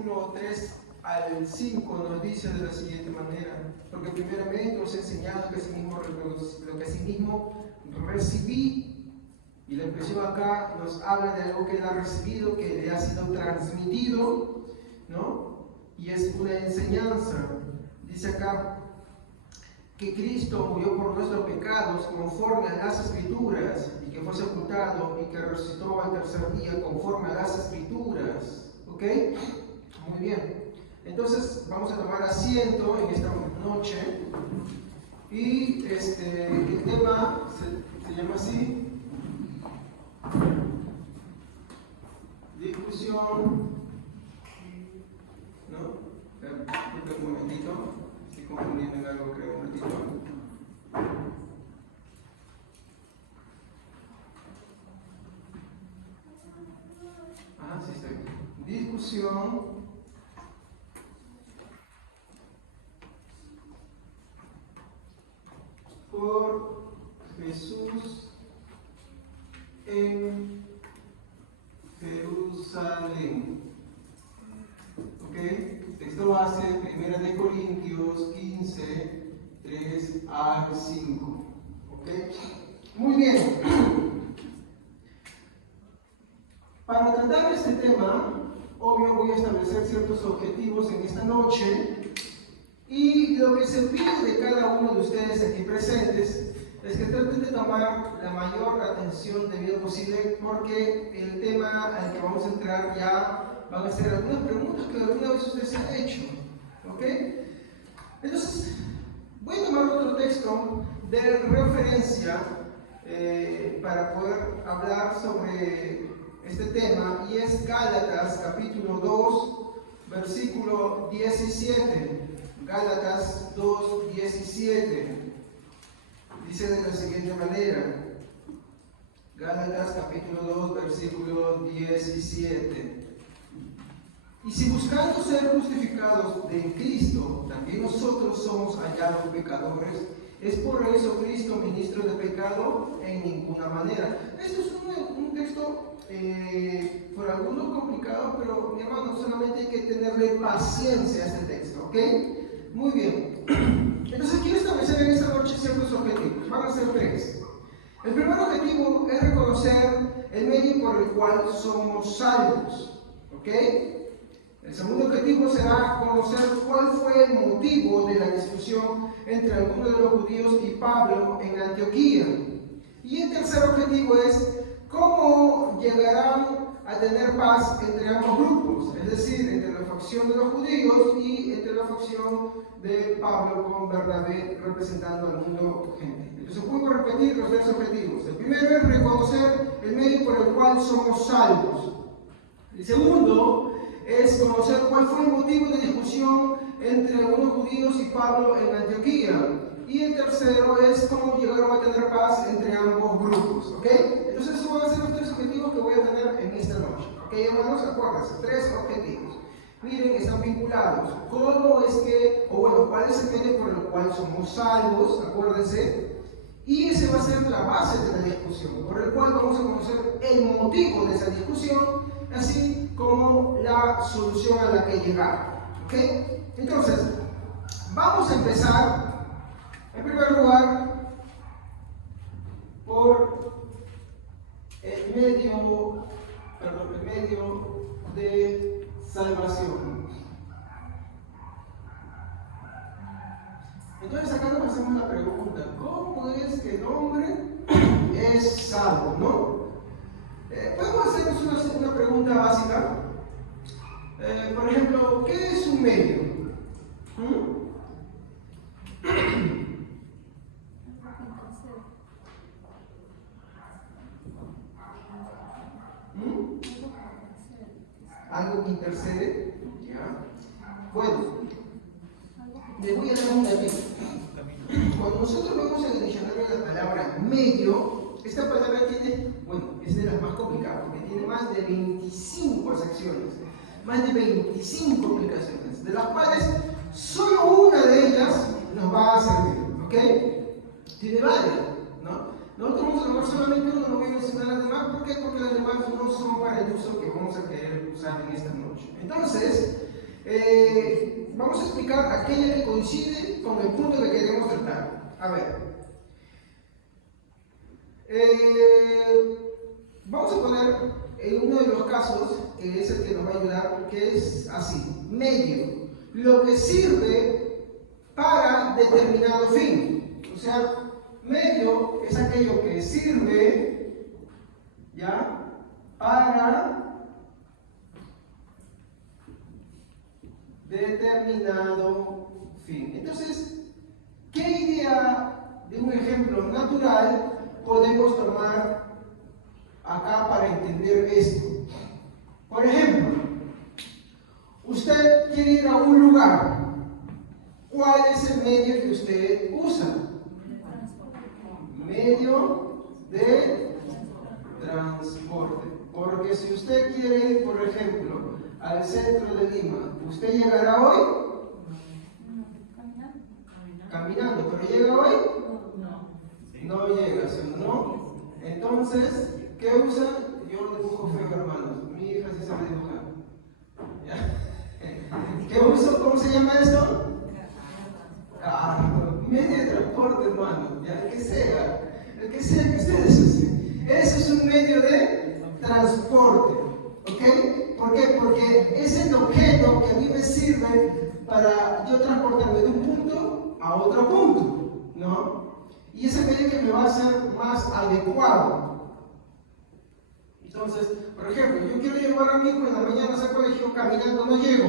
versículo 3 al 5 nos dice de la siguiente manera: porque primeramente os he enseñado que lo que asimismo recibí, y la expresión acá nos habla de algo que él ha recibido, que le ha sido transmitido, ¿no? Y es una enseñanza. Dice acá que Cristo murió por nuestros pecados conforme a las Escrituras, y que fue sepultado y que resucitó al tercer día conforme a las Escrituras. ¿Ok? Muy bien. Entonces vamos a tomar asiento en esta noche, y el tema se llama así: discusión. ¿No? Un momentito, estoy confundiendo en algo, creo, un ratito. Sí estoy. Discusión por Jesús en Jerusalén. ¿Ok? El texto base, 1 Corintios 15, 3 al 5. ¿Ok? Muy bien. Para tratar este tema, obvio voy a establecer ciertos objetivos en esta noche, y lo que se pide de cada uno de ustedes aquí presentes es que traten de tomar la mayor atención debida posible, porque el tema al que vamos a entrar ya van a ser algunas preguntas que alguna vez ustedes se han hecho. ¿Ok? Entonces, voy a tomar otro texto de referencia para poder hablar sobre este tema, y es Gálatas capítulo 2, versículo 17. Gálatas 2, 17. Dice de la siguiente manera: Gálatas capítulo 2, versículo 17. Y si buscando ser justificados de Cristo, también nosotros somos hallados pecadores, ¿es por eso Cristo ministro de pecado? En ninguna manera. Esto es un texto por algunos complicado, pero mi hermano, solamente hay que tenerle paciencia a este texto. ¿Ok? Muy bien. Entonces quiero establecer en esta noche ciertos objetivos. Van a ser 3. El primer objetivo es reconocer el medio por el cual somos salvos. ¿Ok? El segundo objetivo será conocer cuál fue el motivo de la discusión entre algunos de los judíos y Pablo en Antioquía. Y el tercer objetivo es cómo llegarán a tener paz entre ambos grupos, es decir, entre la facción de los judíos y entre la facción de Pablo con Bernabé representando al mundo gentil. Entonces puedo repetir los 3 objetivos. El primero es reconocer el medio por el cual somos salvos. El segundo es conocer cuál fue el motivo de discusión entre algunos judíos y Pablo en Antioquía. Y el tercero es cómo llegaron a tener paz entre ambos grupos. ¿Ok? Entonces esos van a ser los 3 objetivos que voy a tener en esta noche. ¿Ok, hermanos? Acuérdense, 3 objetivos. Miren, están vinculados. ¿Cómo es que, o bueno, cuál es el medio por el cual somos salvos? Acuérdense. Y ese va a ser la base de la discusión, por el cual vamos a conocer el motivo de esa discusión, así como la solución a la que llegar. ¿Ok? Entonces, vamos a empezar, en primer lugar, por el medio de salvación. Entonces acá nos hacemos la pregunta: ¿cómo es que el hombre es salvo? ¿No? Podemos hacernos una pregunta básica. Por ejemplo, ¿qué es un medio? Algo que intercede. ¿Ya? Bueno, les voy a dar un dato. Cuando nosotros vemos en el diccionario la palabra medio, esta palabra tiene, es de las más complicadas, porque tiene más de 25 acepciones, más de 25 aplicaciones, de las cuales solo una de ellas nos va a servir. ¿Ok? Tiene varias, ¿no? Nosotros vamos a tomar solamente uno, no voy a mencionar las demás. ¿Por qué? Porque las demás no son para el uso que vamos a querer usar en esta noche. Entonces, Vamos a explicar aquella que coincide con el punto que queremos tratar. A ver. Vamos a poner en uno de los casos, que es el que nos va a ayudar, que es así, medio. Lo que sirve para determinado fin. O sea, medio es aquello que sirve, ¿ya?, para determinado fin. Entonces, ¿qué idea de un ejemplo natural podemos tomar acá para entender esto? Por ejemplo, usted quiere ir a un lugar. ¿Cuál es el medio que usted usa? Medio de transporte. Porque si usted quiere ir, por ejemplo, al centro de Lima, ¿usted llegará hoy? Caminando. ¿Pero llega hoy? No llega, ¿sí o no? Entonces, ¿qué usa? Yo dibujo feo, hermanos. Mi hija sí sabe dibujar. ¿Ya? ¿Qué uso? ¿Cómo se llama esto? Medio de transporte, hermano. Ya, el que sea que ustedes usen. Eso es un medio de transporte. ¿Ok? ¿Por qué? Porque es el objeto que a mí me sirve para yo transportarme de un punto a otro punto, ¿no? Y ese medio que me va a ser más adecuado. Entonces, por ejemplo, yo quiero llevar a mi hijo en la mañana al colegio, caminando no llego.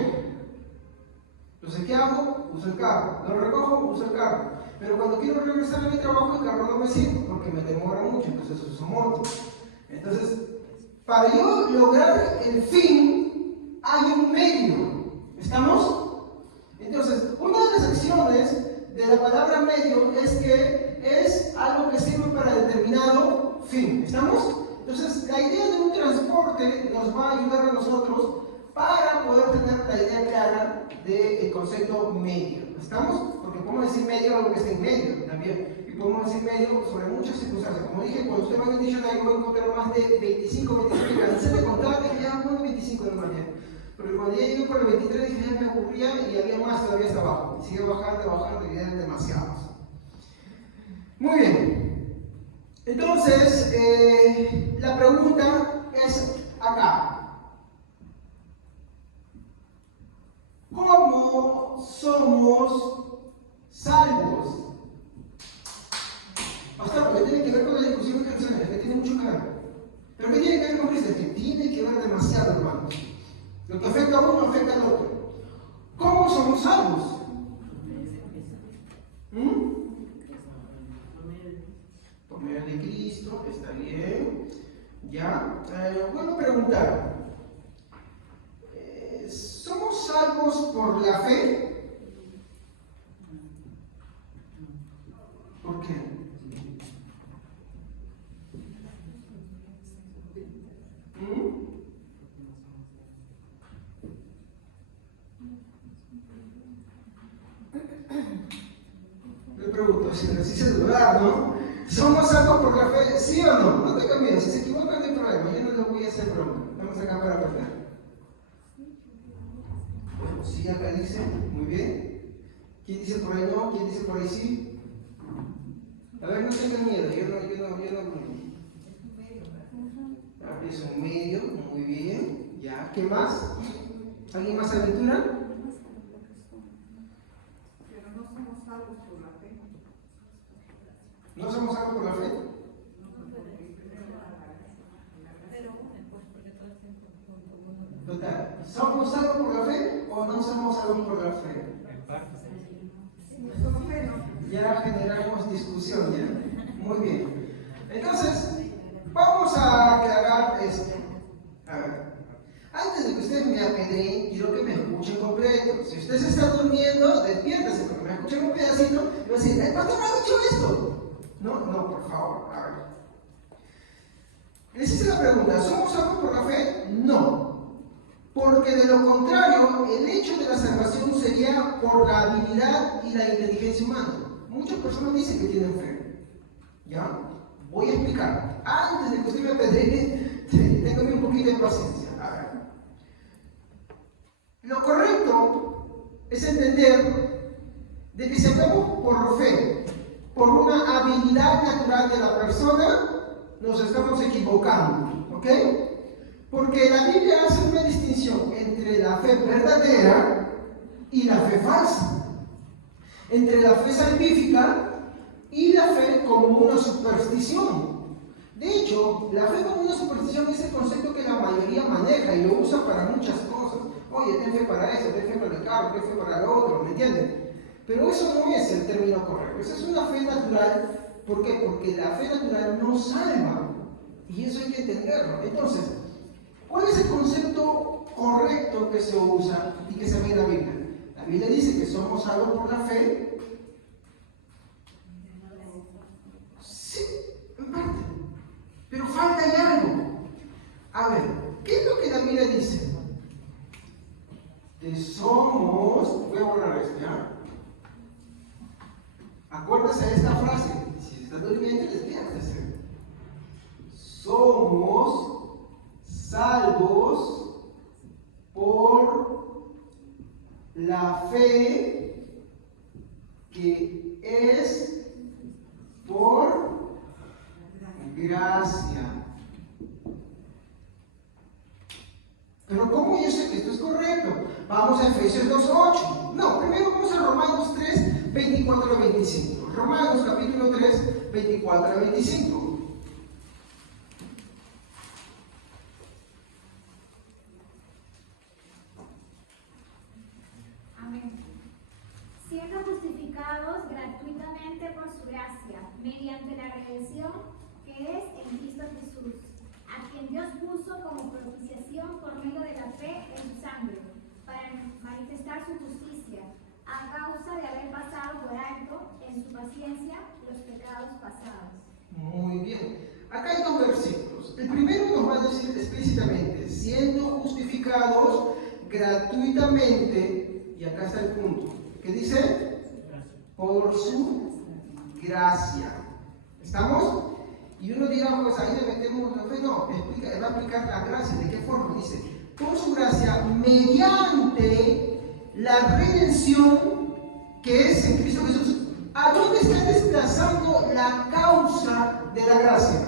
Entonces, ¿qué hago? Uso el carro. Lo recojo, uso el carro. Pero cuando quiero regresar a mi trabajo, el carro no me sirve porque me demora mucho, entonces uso moto. Entonces, para yo lograr el fin, hay un medio. ¿Estamos? Entonces, una de las acciones de la palabra medio es que es algo que sirve para determinado fin. ¿Estamos? Entonces, la idea de un transporte nos va a ayudar a nosotros para poder tener la idea clara del concepto medio. ¿Estamos? Porque podemos decir medio algo que está en medio también. Y podemos decir medio sobre muchas circunstancias. Como dije, cuando usted va en el diccionario va a encontrar más de 25, 26, me cansé de contar, dije, ya, bueno, 25 de manera. Pero cuando ya llegué por el 23 dije, ya me aburría y había más todavía hasta abajo. Y sigue bajando y eran demasiados. Muy bien. Entonces, la pregunta es acá. ¿Cómo somos salvos? Pastor, ¿qué tiene que ver con la discusión cristiana? Que tiene mucho que ver. ¿Pero qué tiene que ver con Cristo? Que tiene que ver demasiado, hermanos. Lo que afecta a uno afecta al otro. ¿Cómo somos salvos? Por medio de Cristo, está bien. Ya. Bueno, preguntar. ¿Somos salvos por la fe? ¿Por qué? Le pregunto, si necesita dudar, ¿no? ¿Somos salvos por la fe? ¿Sí o no? No tenga miedo, si se equivoca no hay problema, yo no le voy a hacer broma. Estamos acá para aprender. Bueno, sí, acá dice, muy bien. ¿Quién dice por ahí no? ¿Quién dice por ahí sí? A ver, no tengan miedo, yo no. Es un medio, muy bien. Ya, ¿qué más? ¿Alguien más aventura? Pero no somos salvos por la fe. ¿No somos salvos por la fe? Total, ¿somos salvos por la fe o no somos salvos por la fe? Ya generamos discusión, ¿ya? Muy bien. Entonces, vamos a aclarar esto. A ver, antes de que ustedes me apedreen, quiero que me escuchen completo. Si usted se está durmiendo, despiértese, porque me escuchen un pedacito y va a decir, ¿el pastor me ha dicho esto? No, por favor, a ver. Les hice la pregunta, ¿somos salvos por la fe? No. Porque de lo contrario, el hecho de la salvación sería por la habilidad y la inteligencia humana. Muchas personas dicen que tienen fe. ¿Ya? Voy a explicar. Antes de que usted me apedree, téngame un poquito de paciencia. A ver. Lo correcto correcto es entender de que si hablamos por fe, por una habilidad natural de la persona, nos estamos equivocando, ¿ok? Porque la Biblia hace una distinción entre la fe verdadera y la fe falsa, entre la fe salvífica y la fe como una superstición. De hecho, la fe como una superstición es el concepto que la mayoría maneja y lo usa para muchas cosas. Oye, ten fe para eso, ten fe para el carro, ten fe para lo otro, ¿me entienden? Pero eso no es el término correcto. Esa es una fe natural. ¿Por qué? Porque la fe natural no salva. Y eso hay que entenderlo. Entonces, ¿cuál es el concepto correcto que se usa y que se ve en la Biblia? La Biblia dice que somos salvos por la fe. Sí, en parte. Pero falta ahí algo. A ver, ¿qué es lo que la Biblia dice? Que somos, voy a borrar esto, ¿ya? Acuérdese de esta frase. Si está durmiendo, despiértese. Somos salvos por la fe que es por gracia. Pero ¿cómo yo sé que esto es correcto? Vamos a Efesios 2:8. No, primero vamos a Romanos 3, 24 al 25. Romanos capítulo 3, 24 al 25. Amén. Siendo justificados gratuitamente por su gracia, mediante la redención que es en Cristo Jesús, a quien Dios puso como propiciación por medio de la fe en su sangre, para manifestar su justicia, a causa de haber pasado por alto en su paciencia los pecados pasados. Muy bien. Acá hay dos versículos. El primero nos va a decir explícitamente, siendo justificados gratuitamente, y acá está el punto, ¿qué dice? Por su gracia. ¿Estamos? Y uno dirá, pues ahí le metemos la fe. No, va a explicar la gracia. ¿De qué forma? Dice, por su gracia, mediante la redención que es en Cristo Jesús. ¿A dónde está desplazando la causa de la gracia?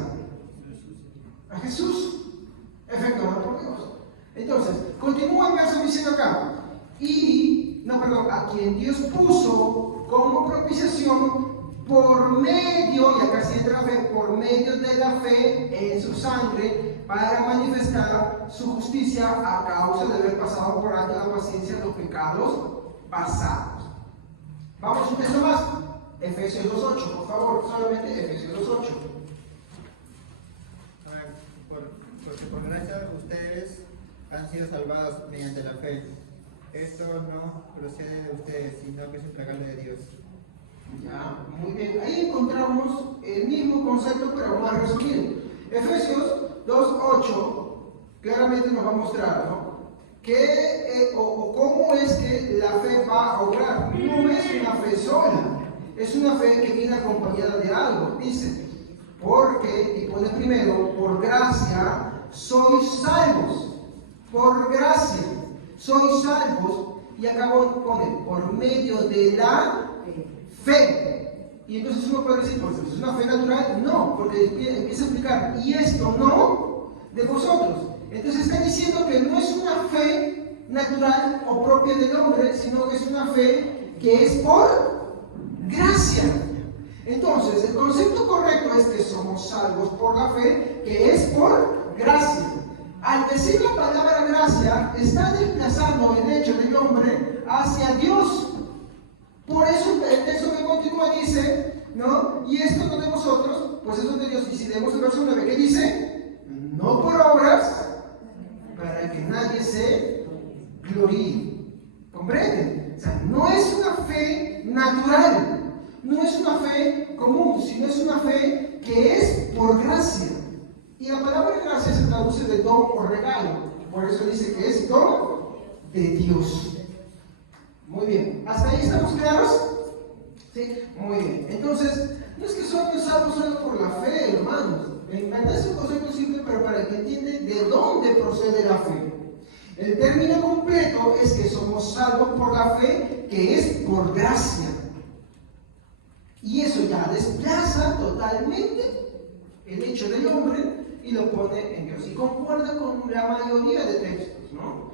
A Jesús. Efectuado por Dios. Entonces, continúa el verso diciendo acá. A quien Dios puso como propiciación por medio, y acá sí entra la fe, por medio de la fe en su sangre, para manifestar su justicia a causa de haber pasado por alto la paciencia los pecados pasados. Vamos un texto más. Efesios 2.8, por favor, solamente Efesios 2.8. Porque por gracia ustedes han sido salvados mediante la fe. Esto no procede de ustedes, sino que es un regalo de Dios. Ya, muy bien. Ahí encontramos el mismo concepto, pero más resumido. Efesios 2.8 claramente nos va a mostrar, ¿no? Cómo es que la fe va a obrar. No es una fe sola, es una fe que viene acompañada de algo. Dice, porque, y pone primero, por gracia sois salvos. Por gracia sois salvos. Y acá pone, por medio de la fe. Y entonces uno puede decir, pues es una fe natural. No, porque empieza a explicar, y esto no de vosotros. Entonces está diciendo que no es una fe natural o propia del hombre, sino que es una fe que es por gracia. Entonces, el concepto correcto es que somos salvos por la fe, que es por gracia. Al decir la palabra gracia, está desplazando el hecho del hombre hacia Dios. Por eso el texto que continúa dice, ¿no? Y esto no de vosotros, pues eso es de Dios. Y si leemos el verso 9, ¿qué dice? No por obras, para que nadie se gloríe. ¿Comprenden? O sea, no es una fe natural, no es una fe común, sino es una fe que es por gracia. Y la palabra gracia se traduce de don o regalo. Por eso dice que es don de Dios. Muy bien. ¿Hasta ahí estamos claros? ¿Sí? Muy bien. Entonces, no es que somos salvos solo por la fe, hermanos. Me encanta ese concepto simple, pero para el que entiende de dónde procede la fe. El término completo es que somos salvos por la fe, que es por gracia. Y eso ya desplaza totalmente el hecho del hombre y lo pone en Dios. Y concuerda con la mayoría de textos, ¿no?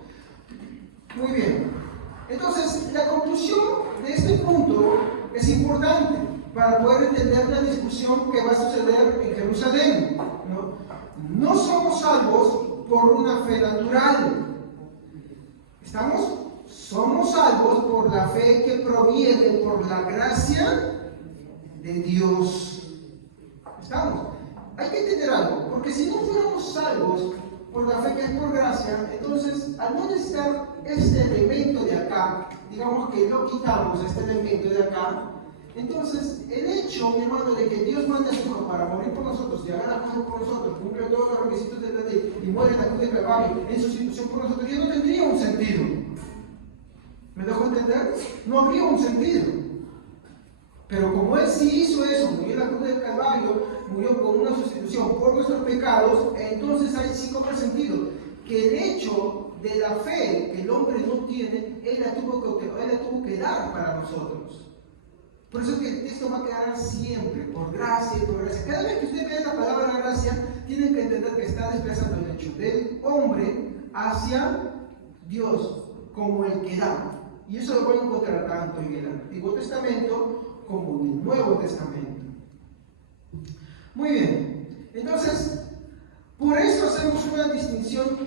Muy bien. Entonces, la conclusión de este punto es importante para poder entender la discusión que va a suceder en Jerusalén, ¿no? No somos salvos por una fe natural. ¿Estamos? Somos salvos por la fe que proviene por la gracia de Dios. ¿Estamos? Hay que entender algo, porque si no fuéramos salvos por la fe que es por gracia, entonces al no necesitar este elemento de acá, digamos que lo quitamos, este elemento de acá, entonces el hecho, mi hermano, de que Dios manda a su Hijo para morir por nosotros y haga las cosas por nosotros, cumple todos los requisitos de la ley y muere en la cruz de Calvario en sustitución por nosotros, ya no tendría un sentido. ¿Me dejo entender? No habría un sentido. Pero como Él sí hizo eso, murió en la cruz del Calvario, murió con una sustitución por nuestros pecados, entonces ahí sí cobra sentido. Que el hecho de la fe que el hombre no tiene, Él la tuvo que dar para nosotros. Por eso que el texto va a quedar siempre, por gracia y por gracia. Cada vez que usted vea la palabra gracia, tienen que entender que está desplazando el hecho del hombre hacia Dios, como el que da. Y eso lo voy a encontrar tanto en el Antiguo Testamento como en el Nuevo Testamento. Muy bien, entonces, por eso hacemos una distinción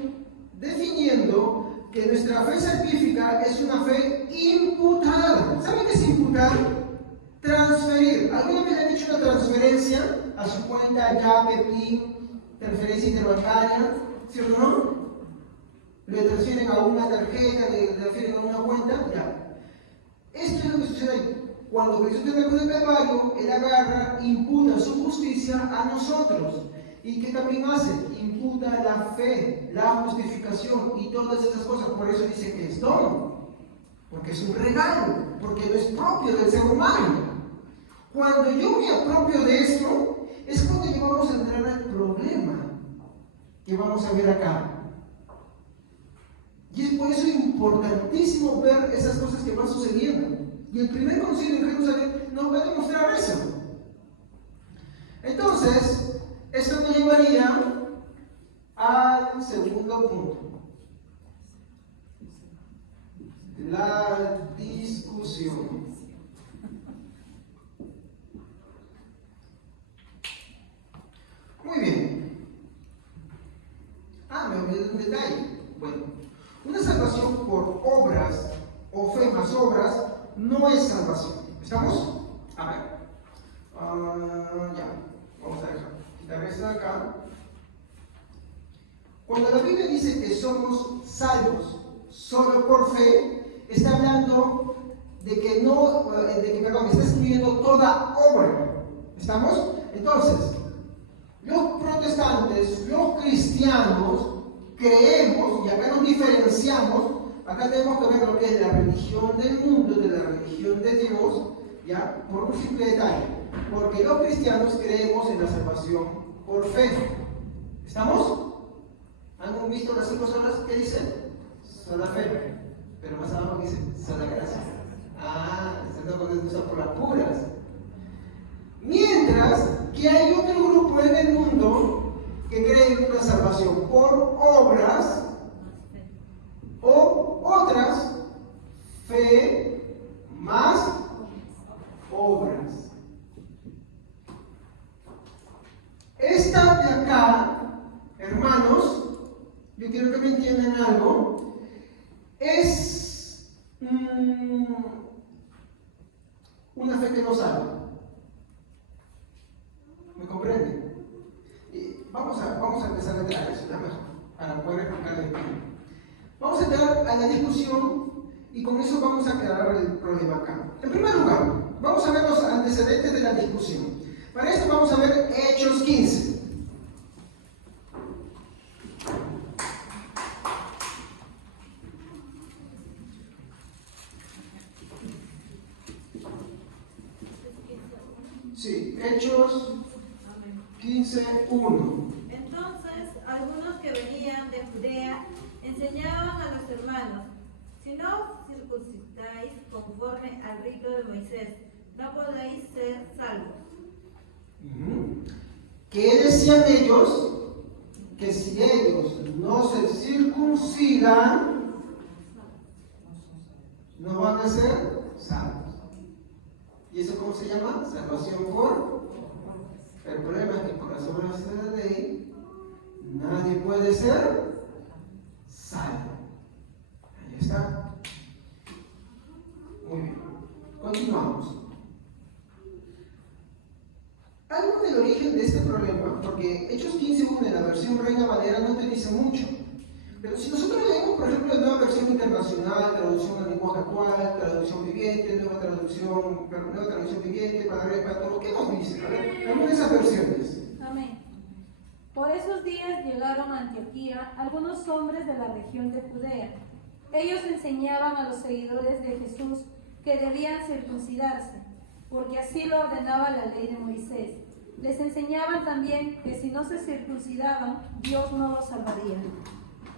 definiendo que nuestra fe salvífica es una fe imputada. ¿Saben qué es imputar? Transferir. ¿Alguna vez le han hecho una transferencia a su cuenta llave, PIN, transferencia interbancaria? ¿Sí o no? Le transfieren a una tarjeta, le transfieren a una cuenta, ya. Esto es lo que sucede ahí. Cuando Jesús te recuerda el Calvario, Él agarra, imputa su justicia a nosotros. ¿Y qué también hace? Imputa la fe, la justificación y todas esas cosas. Por eso dice que es don. Porque es un regalo, porque no es propio del ser humano. Cuando yo me apropio de esto, es cuando ya vamos a entrar al problema que vamos a ver acá. Y es por eso importantísimo ver esas cosas que van sucediendo. Y el primer concilio en Jerusalén nos va a demostrar eso. Entonces, esto nos llevaría al segundo punto. La discusión. Muy bien. Me olvidé de un detalle. Bueno, una salvación por obras o fe más obras no es salvación. ¿Estamos? A ver. Ya. Vamos a quitar esto de acá. Cuando la Biblia dice que somos salvos solo por fe, está hablando de que está excluyendo toda obra. ¿Estamos? Entonces, los protestantes, los cristianos, creemos, y acá nos diferenciamos, acá tenemos que ver lo que es la religión del mundo de la religión de Dios, ¿ya? Por un simple detalle, porque los cristianos creemos en la salvación por fe. ¿Estamos? ¿Han visto las 5 solas? ¿Qué dicen? Sola fe, pero más abajo dice sola gracia. Están contentos por las puras. Mientras que hay otro grupo en el mundo que cree en una salvación por obras o otras fe más obras. Esta de acá, hermanos, yo quiero que me entiendan algo, es una fe que no salva. ¿Me comprenden? Vamos a empezar a entrar a eso, ya mejor, para poder explicarles bien. Vamos a entrar a la discusión y con eso vamos a aclarar el problema acá. En primer lugar, vamos a ver los antecedentes de la discusión. Para esto vamos a ver Hechos 15. Sí, Hechos 15:1. Entonces, algunos que venían de Judea enseñaban a no os circuncidáis conforme al rito de Moisés, no podéis ser salvos. ¿Qué decían ellos? Que si ellos no se circuncidan, no van a ser salvos. ¿Y eso cómo se llama? Salvación por. El problema es que por las obras de la ley nadie puede ser salvo. Ahí está. Muy bien. Continuamos. Algo del origen de este problema, porque Hechos 15.1 en la versión Reina Valera no te dice mucho. Pero si nosotros leemos, por ejemplo, la nueva versión internacional, traducción al lenguaje actual, traducción viviente, nueva traducción viviente, para todos, ¿qué nos dice? A ver, alguna de esas versiones. Amén. Por esos días llegaron a Antioquía algunos hombres de la región de Judea. Ellos enseñaban a los seguidores de Jesús que debían circuncidarse, porque así lo ordenaba la ley de Moisés. Les enseñaban también que si no se circuncidaban, Dios no los salvaría.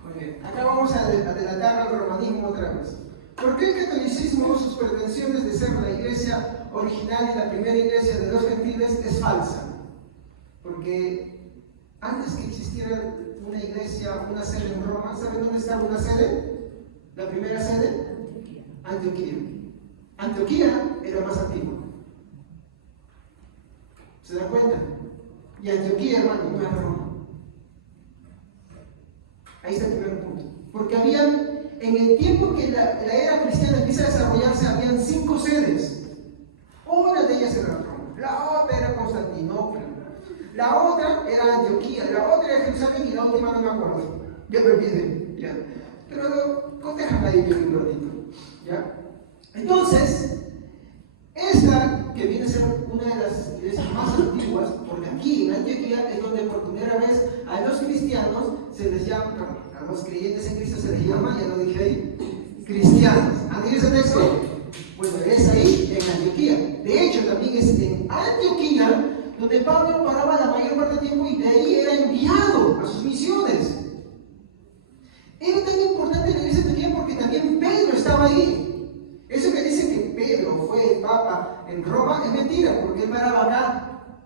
Muy bien, acá vamos a adelantar al romanismo otra vez. ¿Por qué el catolicismo, sus pretensiones de ser la iglesia original y la primera iglesia de los gentiles es falsa? Porque antes que existiera una iglesia, una sede en Roma, ¿saben dónde estaba una sede? ¿La primera sede? Antioquía. Antioquía era más antigua. ¿Se dan cuenta? Y Antioquía, hermano, no era Roma. Ahí está el primer punto. Porque habían, en el tiempo que la era cristiana empieza a desarrollarse, habían 5 sedes. Una de ellas era Roma, la otra era Constantinopla, la otra era Antioquía, la otra era Jerusalén y la última no me acuerdo. Ya me olvidé, ya. Pero contejame ahí bien un ratito, ¿ya? Entonces, esta que viene a ser una de las iglesias más antiguas, porque aquí en Antioquía es donde por primera vez a los cristianos se les llama, perdón, a los creyentes en Cristo se les llama, ya lo dije ahí, cristianos. ¿Han leído ese texto? Bueno, es ahí, en Antioquía. De hecho, también es en Antioquía donde Pablo paraba la mayor parte del tiempo y de ahí era enviado a sus misiones. Era tan importante la iglesia de Antioquía porque también Pedro estaba ahí. Eso que dicen que Pedro fue el papa en Roma es mentira, porque él paraba acá.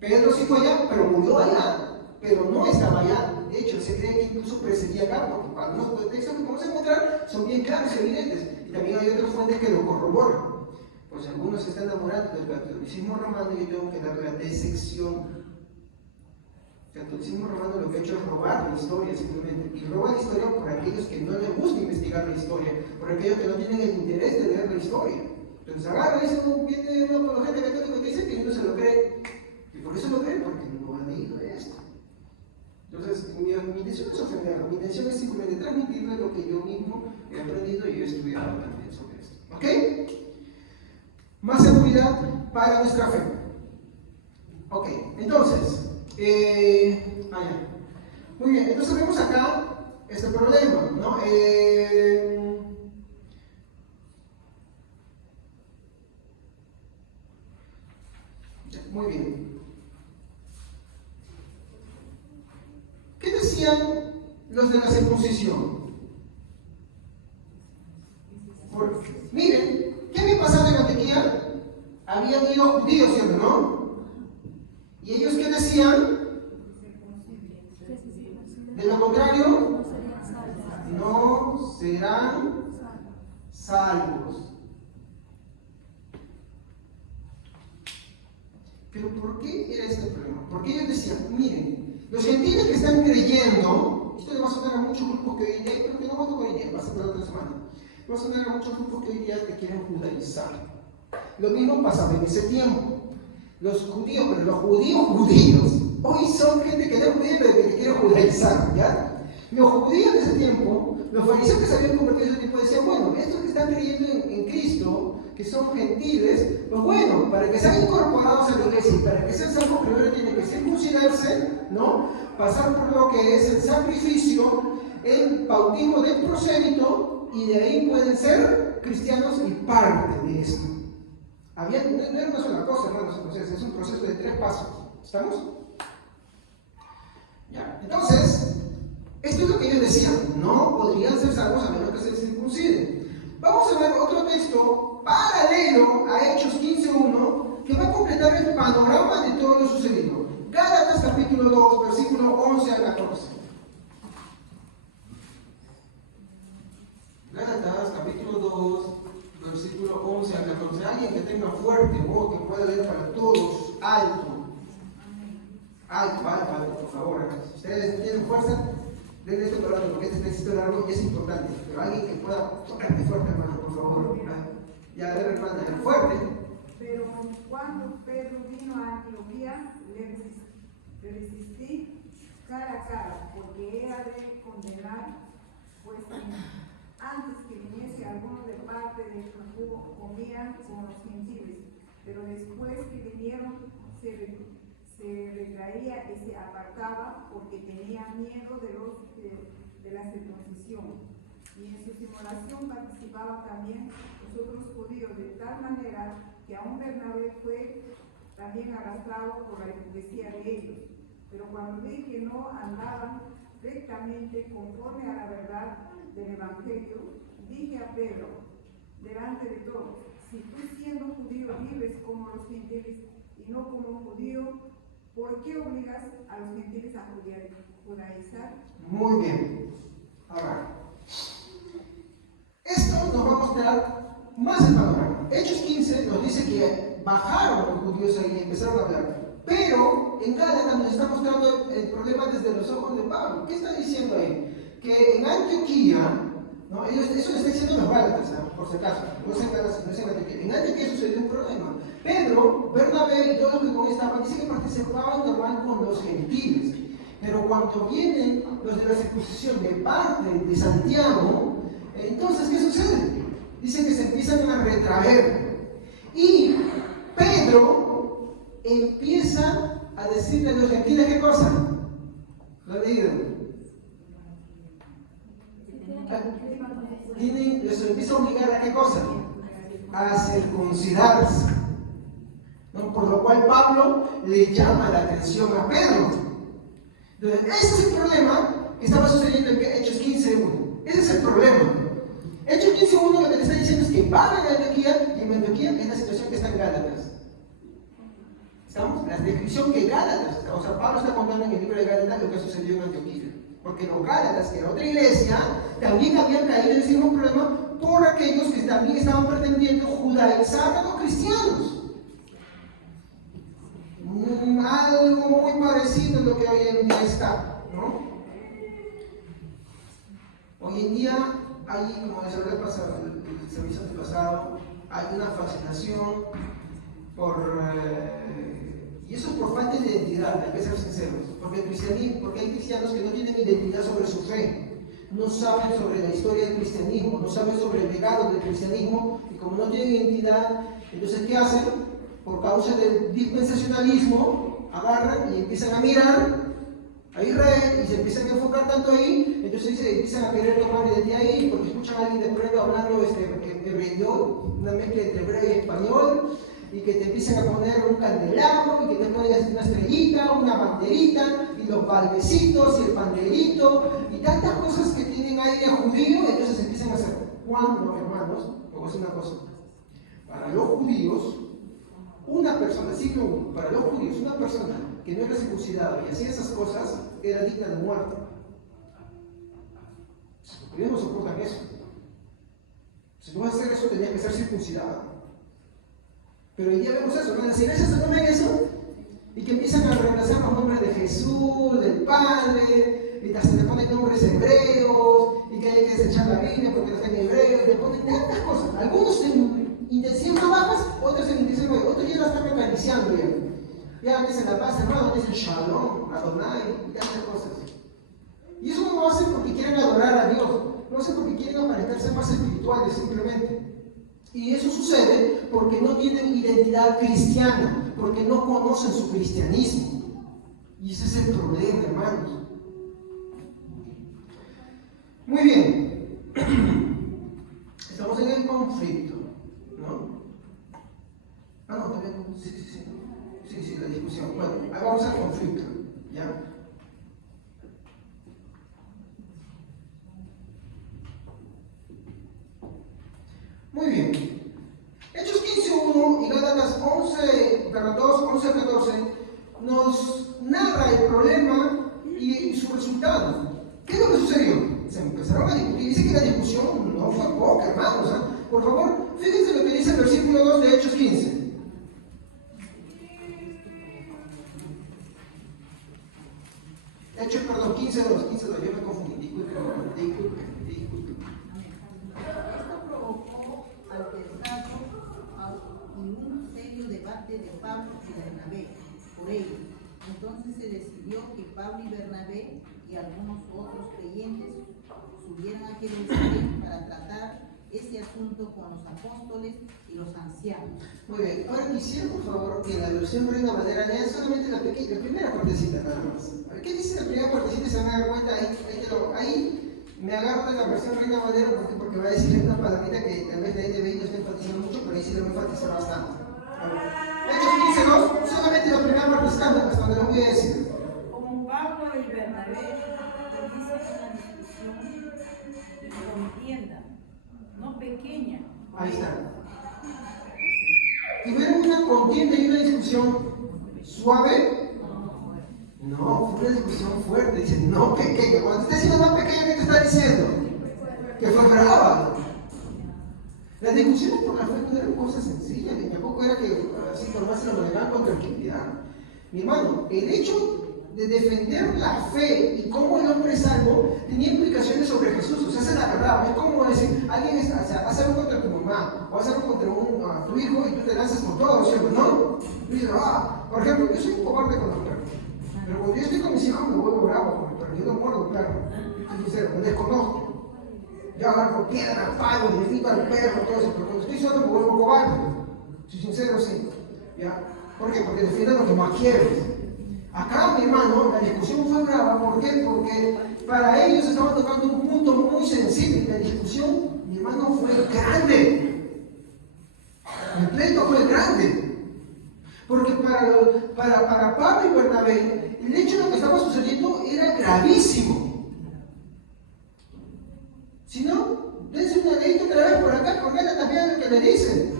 Pedro sí fue allá, pero murió allá, pero no estaba allá. De hecho, se cree que incluso precedía acá, porque para los textos que vamos a encontrar son bien claros y evidentes. Y también hay otras fuentes que lo corroboran. Pues algunos se están enamorando del catolicismo romano y yo tengo que darle la disección. El catolicismo romano lo que ha hecho es robar la historia simplemente. Y roba la historia por aquellos que no les gusta investigar la historia, por aquellos que no tienen el interés de leer la historia. Entonces agarra y dice, viene un apologeta católico que dice que no se lo cree. Y por eso lo cree, porque no ha leído esto. Entonces, mi intención es ofenderlo, mi intención es simplemente transmitirle lo que yo mismo he aprendido y he estudiado también sobre esto. ¿Ok? Más seguridad para nuestra fe. Ok, entonces, muy bien, entonces vemos acá este problema, ¿no? Muy bien. ¿Qué decían los de la circuncisión? Miren, ¿qué había pasado en Antioquía? Habían ido judíos, ¿sí o no? ¿Y ellos qué decían? De lo contrario, no serán salvos. Pero ¿por qué era este problema? Porque ellos decían, miren, los gentiles que están creyendo, esto le va a sonar a muchos grupos que hoy día, pero que no va a tocar hoy día, va a ser para otra semana, le va a sonar a muchos grupos que hoy día que quieren judaizar. Lo mismo pasaba en ese tiempo. Los judíos, pero los judíos, hoy son gente que no es judía, pero que quiere judaizar, ¿ya? Los judíos de ese tiempo, los fariseos que se habían convertido en ese tiempo decían, bueno, estos que están creyendo en Cristo, que son gentiles, pues bueno, para que sean incorporados a la iglesia y para que sean salvos primero tienen que circuncidarse, ¿no? Pasar por lo que es el sacrificio, el bautismo del prosélito, y de ahí pueden ser cristianos y parte de esto. No era una sola cosa, hermanos, entonces es un proceso de 3 pasos. ¿Estamos? Ya. Entonces, Esto es lo que ellos decían, no podrían ser salvos a menos que se circunciden. Vamos a ver otro texto paralelo a Hechos 15:1 que va a completar el panorama de todo lo sucedido. Gálatas capítulo 2, versículo 11 al 14. Gálatas capítulo 2, versículo 11 al 14. Alguien que tenga fuerte voz, que pueda leer para todos, alto. Alto, por favor. Si ustedes tienen fuerza, den este programa porque este texto largo y es importante. Pero alguien que pueda tocarte fuerte, hermano, por favor. Ya, a ver, hermano, fuerte. Pero cuando Pedro vino a Antioquía, le resistí cara a cara, porque era de condenar, pues antes que viniese algunos de parte de Jacobo, comían con los gentiles, pero después que vinieron, se retraía y se apartaba porque tenía miedo de la circuncisión. Y en su simulación participaban también los otros judíos, de tal manera que aún Bernabé fue también arrastrado por la hipocresía de ellos. Pero cuando vi que no andaban rectamente conforme a la verdad del Evangelio, dije a Pedro, delante de todos, si tú siendo judío vives como los gentiles y no como judío, ¿por qué obligas a los gentiles a judaizar? Muy bien. Ahora, esto nos va a mostrar más el panorama. Hechos 15 nos dice que bajaron los judíos ahí y empezaron a hablar. Pero en Gálatas nos está mostrando el problema desde los ojos de Pablo. ¿Qué está diciendo ahí? Que en Antioquía, ¿no? Eso lo está diciendo los Gálatas, ¿no? Por si acaso, no es en Antioquía. En Antioquía sucedió un problema. Pedro, Bernabé y todos los que con él estaban, dice que participaban normal con los gentiles. Pero cuando vienen los de la circuncisión de parte de Santiago, entonces, ¿qué sucede? Dice que se empiezan a retraer. Y Pedro empieza a decirle a los gentiles, ¿qué cosa? ¿Lo han leído? Les empieza a obligar a ¿qué cosa? A circuncidarse. ¿No? Por lo cual Pablo le llama la atención a Pedro. Entonces, ese es el problema que estaba sucediendo en Hechos 15:1. Ese es el problema. Hechos 15:1 lo que te está diciendo es que van a Antioquía, y en Antioquía es la situación que está en Gálatas. ¿Estamos? La descripción que Gálatas, o sea, Pablo está contando en el libro de Gálatas lo que sucedió en Antioquía. Porque los Gálatas, que era otra iglesia, también habían caído en ese mismo problema por aquellos que también estaban pretendiendo judaizar a los cristianos. Algo muy parecido a lo que hoy en día está, ¿no? Hoy en día hay, como les hablé pasado, el servicio antepasado, hay una fascinación por, y eso es por falta de identidad, hay que ser sinceros, porque hay cristianos que no tienen identidad sobre su fe, no saben sobre la historia del cristianismo, no saben sobre el legado del cristianismo, y como no tienen identidad, entonces ¿qué hacen? Por causa del dispensacionalismo, agarran y empiezan a mirar a Israel y se empiezan a enfocar tanto ahí, entonces empiezan a querer tomar de ahí, porque escuchan a alguien de pronto hablando hebreo, una mezcla entre hebreo y español, y que te empiezan a poner un candelabro, y que te ponen una estrellita, una banderita, y los balbecitos, y el panderito, y tantas cosas que tienen aire judío, entonces empiezan a hacer. ¿Cuándo, hermanos? Te voy a decir una cosa. Para los judíos, una persona, para los judíos, una persona que no era circuncidada y hacía esas cosas, era digna de muerte. Ellos no soportan eso. Si tú vas a hacer eso, tenías que ser circuncidado. Pero hoy día vemos eso, ¿no? Las iglesias se toman eso y que empiezan a reemplazar los nombres de Jesús, del Padre, y se le ponen nombres hebreos, y que hay que desechar la Biblia porque no está en hebreo, le ponen tantas cosas. Algunos en intenciones bajas, otros en intenciones bajas, otros ya la están mecanizando ya. Ya dicen la paz, hermano, dicen Shalom, Adonai, y tantas cosas. Y eso no lo hacen porque quieren adorar a Dios, lo hacen porque quieren aparentar ser más espirituales simplemente. Y eso sucede porque no tienen identidad cristiana, porque no conocen su cristianismo. Y ese es el problema, hermanos. Muy bien. Estamos en el conflicto, ¿no? Ah, no, también. Sí, la discusión. Bueno, ahí vamos al conflicto, ¿ya? Muy bien. Hechos 15:1 y Gálatas 11:14 nos narra el problema y su resultado. ¿Qué es lo que sucedió? Se empezaron a discutir. Dice que la discusión no fue poca, hermanos. Por favor, fíjense lo que dice el versículo 2 de Hechos 15. Hechos, perdón, 15:2, yo me confundí, disculpe. Esto provocó altercado y un serio debate de Pablo y Bernabé por ello. Entonces se decidió que Pablo y Bernabé y algunos otros creyentes subieran a Jerusalén para tratar ese asunto con los apóstoles y los ancianos. Muy bien, ahora quisiera por favor que la versión Reina Valera lea solamente la primera partecita nada más. A ver, ¿qué dice la primera partecita? Se van a dar cuenta, ahí me agarro de la versión Reina Valera porque va a decir una palabrita que tal vez de ahí de 20 está enfatizando mucho, pero ahí sí lo voy a enfatizar bastante. A ver, Hechos 15:2, solamente la primera partecita hasta donde lo voy a decir. Como Pablo y Bernabé dicen una discusión y contienda, no pequeña. Ahí está. ¿Tuvieron una contienda y una discusión suave? No, fue una discusión fuerte. Dicen, no pequeña. Cuando te está diciendo más pequeña, ¿qué te está diciendo? Que fue brava. Las discusiones por la fe no eran cosas sencillas, ni tampoco era que así por más se lo manejaban con tranquilidad. Mi hermano, el hecho de defender la fe y cómo el hombre es salvo tenía implicaciones sobre Jesús. O sea, esa es la verdad. Es como decir, alguien hace algo contra tu mamá o hace algo contra tu hijo y tú te lanzas con todo, ¿cierto? ¿No? Y dices, por ejemplo, yo soy un cobarde con los perros. Pero cuando yo estoy con mis hijos me vuelvo bravo con el perro. Yo no muerdo perro. Estoy sincero, me desconozco. Yo agarro piedra, palo, le quito al perro, todo eso. Pero cuando estoy solo me vuelvo cobarde. Soy sincero, sí. ¿Ya? ¿Por qué? Porque defienden lo que más quieres. Acá, mi hermano, la discusión fue brava. ¿Por qué? Porque para ellos estaban tocando un punto muy sensible. La discusión, mi hermano, fue grande. El pleito fue grande. Porque para Pablo y Bernabé, el hecho de lo que estaba sucediendo era gravísimo. Si no, dense una leída otra vez por acá, porque él también lo que le dicen.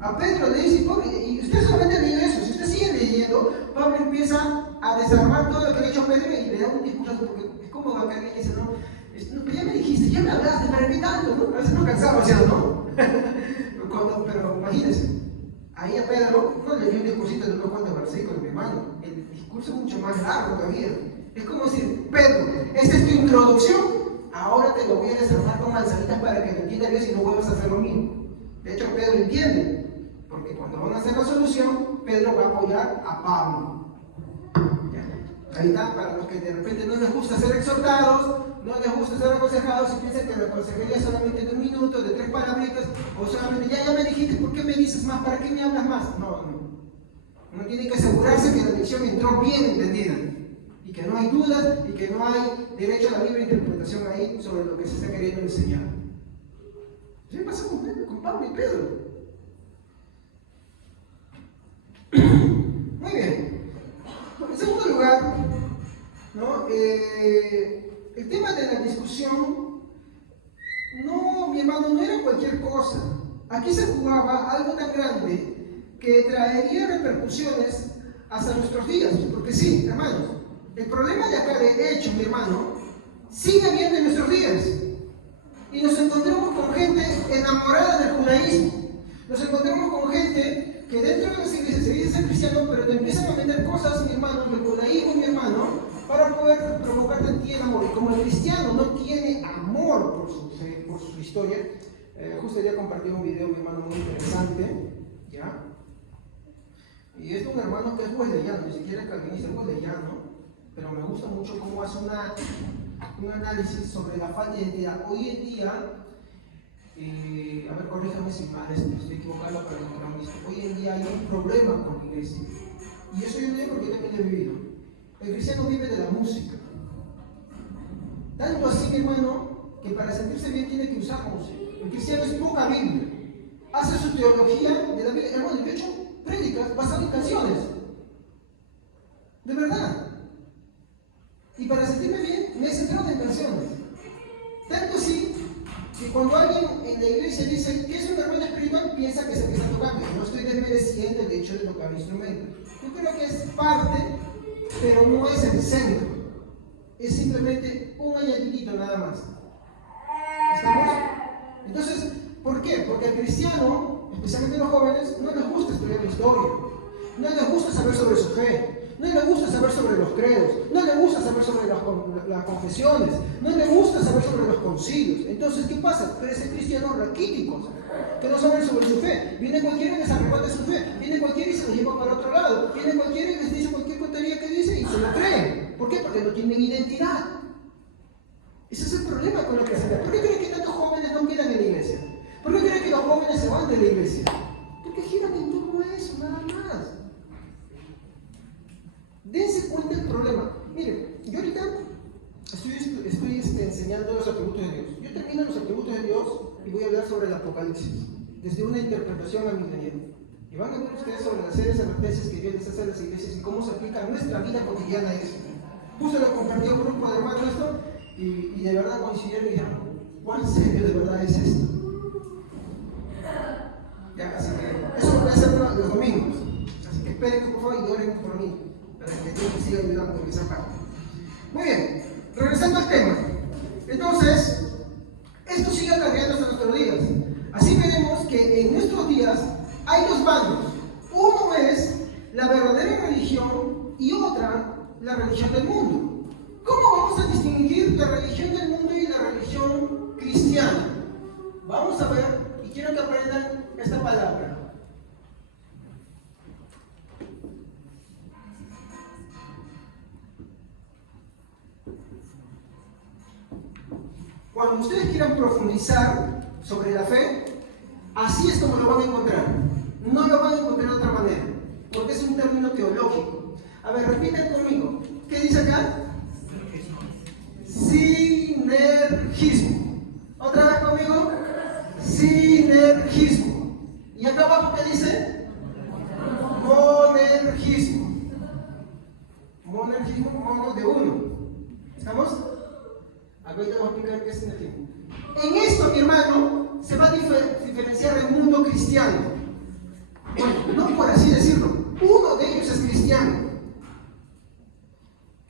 A Pedro le dice, y usted solamente leyó eso, si usted sigue leyendo, Pablo empieza a desarmar todo lo que le ha dicho Pedro y le da un discurso, porque es como que alguien dice, no, ya me dijiste, ya me hablaste, pero qué tanto, ¿no? A veces no cansaba, ¿no? Pero imagínense, ahí a Pedro no le dio un discursito de unos cuantos versículos, mi hermano, el discurso es mucho más largo todavía. Es como decir, Pedro, esta es tu introducción, ahora te lo voy a desarmar con manzanitas para que lo entiendas bien y no vuelvas a hacer lo mismo. De hecho, Pedro entiende. Porque cuando van a hacer la solución, Pedro va a apoyar a Pablo. ¿Ya? Ahí está, para los que de repente no les gusta ser exhortados, no les gusta ser aconsejados y piensan que la consejería es solamente de un minuto, de 3 palabritas, o solamente ya me dijiste, ¿por qué me dices más? ¿Para qué me hablas más? No. Uno tiene que asegurarse que la lección entró bien entendida y que no hay dudas y que no hay derecho a la libre interpretación ahí sobre lo que se está queriendo enseñar. ¿Qué pasa con Pablo y Pedro? Muy bien. En segundo lugar, ¿no? El tema de la discusión, no, mi hermano, no era cualquier cosa. Aquí se jugaba algo tan grande que traería repercusiones hasta nuestros días. Porque sí, hermanos, el problema de acá de hecho, mi hermano, sigue habiendo en nuestros días. Y nos encontramos con gente enamorada del judaísmo. Nos encontramos con gente que dentro de las iglesias se dice ser cristiano, pero te empiezan a vender cosas, mi hermano, del judaísmo, mi hermano, para poder provocarte en ti el amor. Y como el cristiano no tiene amor por su historia, justo ya compartí un video, mi hermano, muy interesante, ¿ya? Y es de un hermano que es wesleyano, ni siquiera es calvinista, es wesleyano, pero me gusta mucho cómo hace un análisis sobre la falta de identidad. Hoy en día, a ver, corríjame si mal estoy equivocado para los que no han visto. Hoy en día hay un problema con la iglesia. Y eso yo lo digo porque yo también lo he vivido. El cristiano vive de la música. Tanto así, mi hermano, que para sentirse bien tiene que usar música. El cristiano es poca Biblia. Hace su teología de la Biblia. Hermano, de hecho, prédicas basadas en canciones. De verdad. Y para sentirme bien, me he centrado en canciones. Tanto así Y cuando alguien en la iglesia dice que es un hermano espiritual, piensa que se está tocando. Yo no estoy desmereciendo el hecho de tocar instrumentos. Yo creo que es parte, pero no es el centro. Es simplemente un añadidito nada más. ¿Estamos? Entonces, ¿por qué? Porque al cristiano, especialmente los jóvenes, no les gusta estudiar la historia. No les gusta saber sobre su fe. No le gusta saber sobre los credos, no le gusta saber sobre las confesiones, no le gusta saber sobre los concilios. Entonces, ¿qué pasa? Crecen cristianos raquíticos, que no saben sobre su fe. Viene cualquiera y les arrebata su fe. Viene cualquiera y se los lleva para otro lado. Viene cualquiera y les dice cualquier tontería que dice y se lo creen. ¿Por qué? Porque no tienen identidad. Ese es el problema con la iglesia. ¿Por qué creen que tantos jóvenes no quedan en la iglesia? ¿Por qué creen que los jóvenes se van de la iglesia? Porque giran en torno a eso, nada más. Dense cuenta del problema. Miren, yo ahorita estoy enseñando los atributos de Dios. Yo termino los atributos de Dios y voy a hablar sobre el Apocalipsis, desde una interpretación arminiana. Y van a ver ustedes sobre las series advertencias que Dios les hace a las iglesias y cómo se aplica a nuestra vida cotidiana eso. Justo lo compartí a un grupo de hermanos esto y de verdad coincidieron y dijeron, ¿cuán serio de verdad es esto? Ya, así que eso lo voy a hacer los domingos. Así que esperen por favor y oren por mí, para que Dios me siga ayudando en esa parte. Muy bien, regresando al tema. Entonces, esto sigue acarreando hasta nuestros días. Así veremos que en nuestros días hay dos bandos. Uno es la verdadera religión y otra la religión del mundo. ¿Cómo vamos a distinguir la religión del mundo y la religión cristiana? Vamos a ver, y quiero que aprendan esta palabra. Cuando ustedes quieran profundizar sobre la fe, así es como lo van a encontrar. No lo van a encontrar de otra manera, porque es un término teológico. A ver, repitan conmigo. ¿Qué dice acá? Sinergismo. ¿Otra vez conmigo? Sinergismo. ¿Y acá abajo qué dice? Monergismo. Monergismo, mono de uno. ¿Estamos? Acá te voy a explicar qué es sinergismo. En esto, mi hermano, se va a diferenciar el mundo cristiano. Bueno, no por así decirlo. Uno de ellos es cristiano.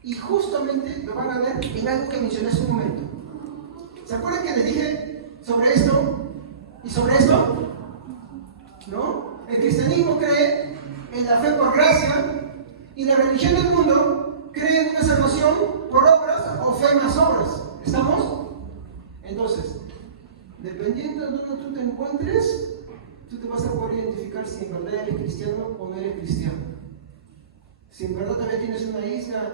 Y justamente lo van a ver en algo que mencioné hace un momento. ¿Se acuerdan que les dije sobre esto y sobre esto? ¿No? El cristianismo cree en la fe por gracia y la religión del mundo cree en una salvación por obras o fe más obras. ¿Estamos? Entonces, dependiendo de donde tú te encuentres, tú te vas a poder identificar si en verdad eres cristiano o no eres cristiano. Si en verdad también tienes una isla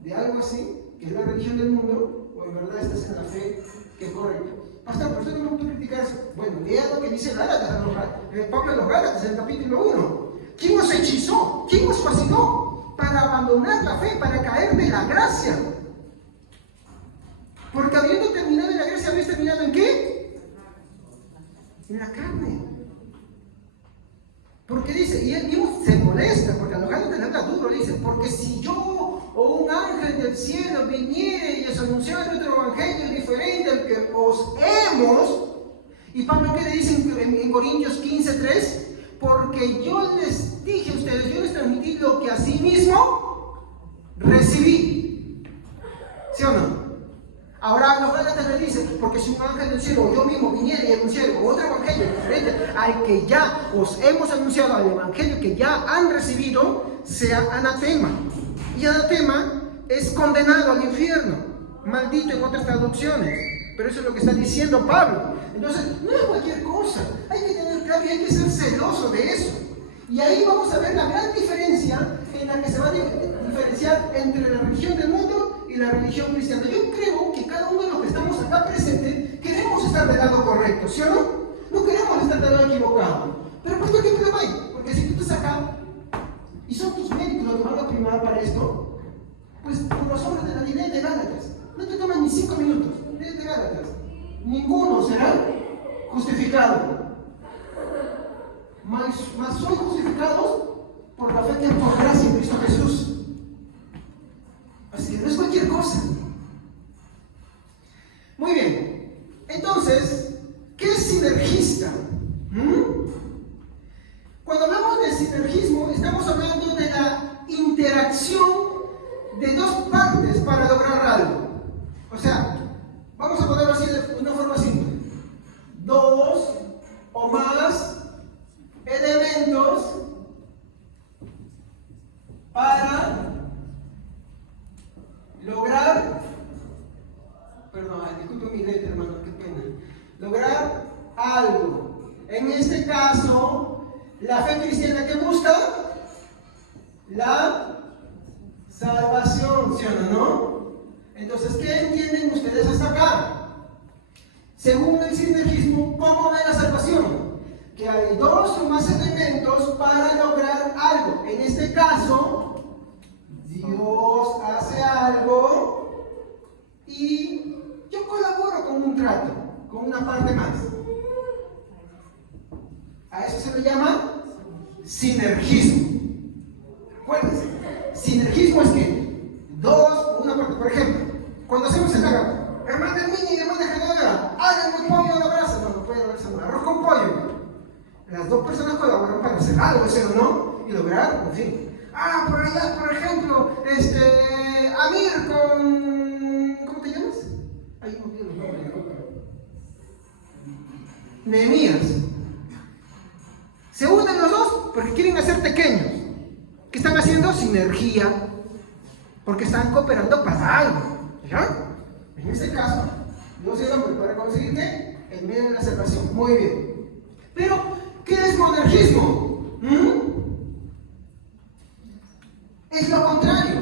de algo así, que es la religión del mundo, o en verdad estás en la fe que es correcta. Pastor, ¿por qué no me puede criticar eso? Bueno, lea lo que dice Gálatas, Pablo a los Gálatas, en el capítulo 1. ¿Quién os hechizó? ¿Quién os fascinó para abandonar la fe, para caer de la gracia? Porque habiendo terminado en la gracia, ¿habéis terminado en qué? En la carne. Porque dice, y él mismo se molesta, porque a los Gálatas le habla duro, dice, porque si yo o un ángel del cielo viniere y os anunciara otro evangelio diferente al que os hemos, y Pablo, ¿qué le dice en Corintios 15:3? Porque yo les dije a ustedes, yo les transmití lo que a sí mismo recibí. ¿Sí o no? Ahora a los Gálatas le dicen, porque si un ángel del cielo o yo mismo viniera y anunciara otro evangelio diferente al que ya os hemos anunciado, al evangelio que ya han recibido, sea anatema. Y anatema es condenado al infierno, maldito en otras traducciones. Pero eso es lo que está diciendo Pablo. Entonces, no es cualquier cosa. Hay que tener claro y hay que ser celoso de eso. Y ahí vamos a ver la gran diferencia en la que se va a diferenciar entre la religión del mundo y la religión cristiana. Yo creo que cada uno de los que estamos acá presentes queremos estar del lado correcto, ¿sí o no? No queremos estar del lado equivocado. Pero ¿por qué problema hay? Porque si tú estás acá y son tus médicos los que van a primar para esto, pues por los hombres de la ley de Gálatas, no te toman ni 5 minutos, ley de Gálatas. Ninguno será justificado. Mas son justificados por la fe que es por gracia en Cristo Jesús. Así que no es cualquier cosa. Muy bien. Entonces, sinergista. Cuando hablamos de sinergismo, estamos hablando de la interacción de dos partes para lograr algo. O sea, vamos a ponerlo así de una forma simple. Dos o más elementos para lograr, perdón, disculpe mi letra, hermano, qué pena, lograr algo. En este caso, la fe cristiana que busca la salvación, ¿sí o no? Entonces, ¿qué entienden ustedes hasta acá? Según el sinergismo, ¿cómo ve la salvación? Que hay dos o más elementos para lograr algo. En este caso, Dios hace algo y yo colaboro con un trato, con una parte más. A eso se le llama sinergismo. Acuérdense, sinergismo es que dos, una parte, por ejemplo, cuando hacemos el agua, hermana Herminia y hermana Genoveva, háganme pollo a la brasa, no puede haberse un arroz con pollo. Las dos personas colaboran para hacer algo, ¿sí o no? Y lograr, en fin. Por allá, por ejemplo, Amir con... ¿cómo te llamas? Ahí no quiero los nombres. Nehemías. Se unen los dos porque quieren hacer pequeños. ¿Qué están haciendo? Sinergia. Porque están cooperando para algo. ¿Ya? En este caso, Dios y el hombre para conseguir ¿qué? El medio de la salvación. Muy bien. Pero, ¿qué es monergismo? Es lo contrario.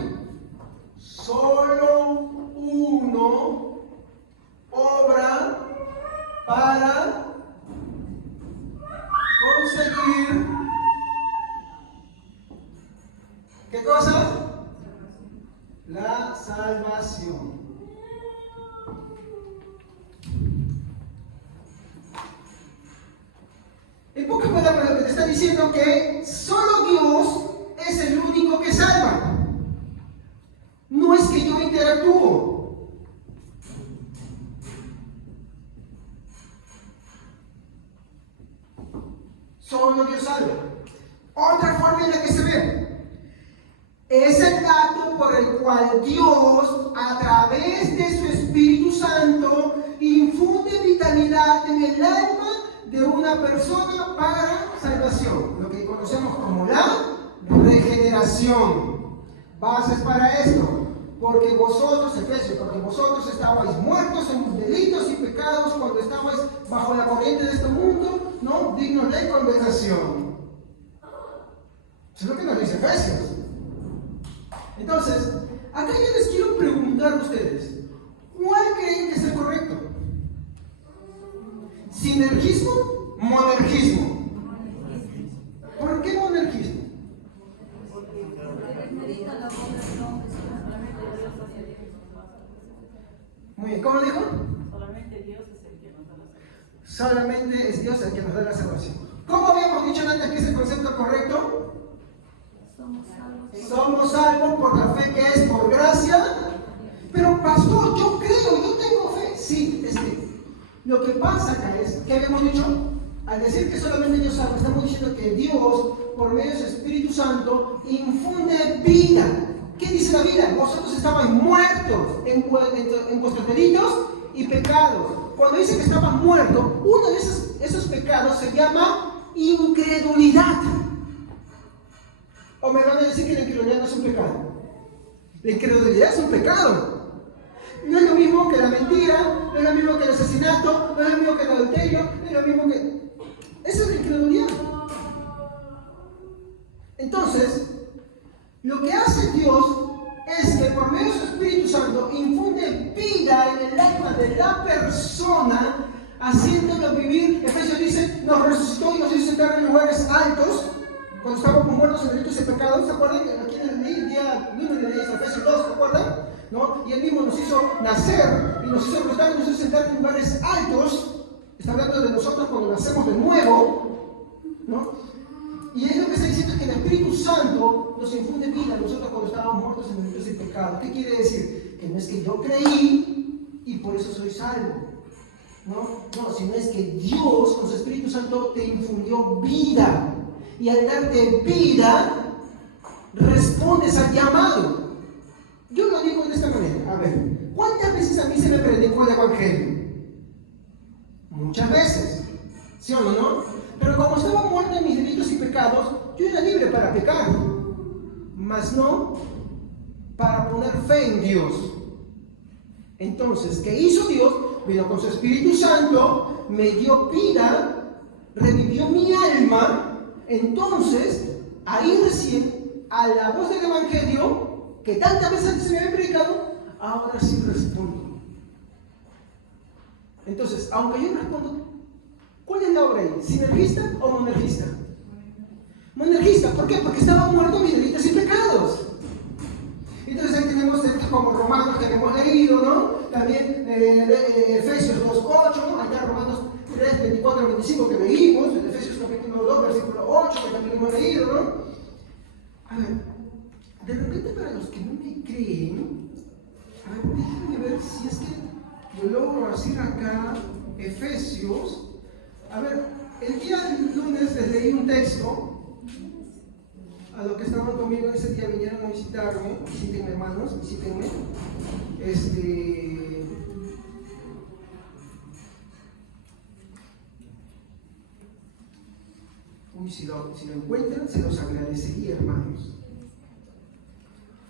Solo uno obra para conseguir ¿qué cosa? La salvación. En pocas palabras, lo que te está diciendo que solo Dios es el único que salva. No es que yo interactúo. Solo Dios salva. Otra forma en la que se ve es el acto por el cual Dios, a través de su Espíritu Santo, infunde vitalidad en el alma de una persona para salvación, lo que conocemos como la regeneración. Bases para esto, porque vosotros, Efesios, porque vosotros estabais muertos en delitos y pecados cuando estabais bajo la corriente de este mundo, no dignos de condenación. Eso es lo que nos dice Efesios. Entonces, acá yo les quiero preguntar a ustedes, ¿cuál creen que es el correcto? ¿Sinergismo? ¿Monergismo? ¿Por qué monergismo? Muy bien, ¿cómo dijo? Solamente Dios es el que nos da la salvación. Solamente es Dios el que nos da la salvación. ¿Cómo habíamos dicho antes que es el concepto correcto? Somos salvos por la fe que es por gracia. Pero pastor, yo creo, yo tengo fe. Sí, es que lo que pasa acá es, ¿qué habíamos dicho? Al decir que solamente Dios salva, estamos diciendo que Dios, por medio de su Espíritu Santo, infunde vida. ¿Qué dice la Biblia? Vosotros estabais muertos en vuestros delitos y pecados. Cuando dice que estaban muertos, uno de esos pecados se llama incredulidad. ¿O me van a decir que la incredulidad no es un pecado? La incredulidad es un pecado. No es lo mismo que la mentira, no es lo mismo que el asesinato, no es lo mismo que el adulterio, no es lo mismo que... Esa es la incredulidad. Entonces, lo que hace Dios es que por medio de su Espíritu Santo infunde vida en el alma de la persona, haciéndolo vivir. Efesios dice, nos resucitó y nos hizo sentar en lugares altos, cuando estábamos muertos en delitos y pecados. ¿Se acuerdan? Aquí en el día 1 de Efesios 2, ¿se acuerdan? ¿No? Y Él mismo nos hizo nacer, y nos hizo recostar, y nos hizo sentar en lugares altos. Está hablando de nosotros cuando nacemos de nuevo, ¿no? Y ahí lo que está diciendo es que el Espíritu Santo nos infunde vida a nosotros cuando estábamos muertos en delitos y pecados. ¿Qué quiere decir? Que no es que yo creí y por eso soy salvo. No, sino es que Dios Santo te infundió vida. Y al darte vida, respondes al llamado. Yo lo digo de esta manera. A ver, ¿cuántas veces a mí se me predicó el Evangelio? Muchas veces. ¿Sí o no? Pero como estaba muerto en mis delitos y pecados, yo era libre para pecar. Mas no para poner fe en Dios. Entonces, ¿qué hizo Dios? Vino con su Espíritu Santo, me dio vida, revivió mi alma. Entonces, ahí recién, a la voz del Evangelio, que tantas veces se me había predicado, ahora sí respondo. Entonces, aunque yo respondo, ¿cuál es la obra ahí? ¿Sinergista o monergista? Monergista, ¿por qué? Porque estaba muerto mis delitos y pecados. Entonces ahí tenemos textos como Romanos que hemos leído, ¿no? También Efesios 2.8, ¿no? Acá Romanos 3.24-25 que leímos, en Efesios capítulo 2, versículo 8 que también hemos leído, ¿no? A ver, de repente para los que no me creen, a ver, déjenme ver si es que yo logro hacer acá Efesios. A ver, el día lunes les leí un texto. A los que estaban conmigo ese día vinieron a visitarme. Visítenme, hermanos, visítenme. Uy, si lo encuentran, se los agradecería, hermanos.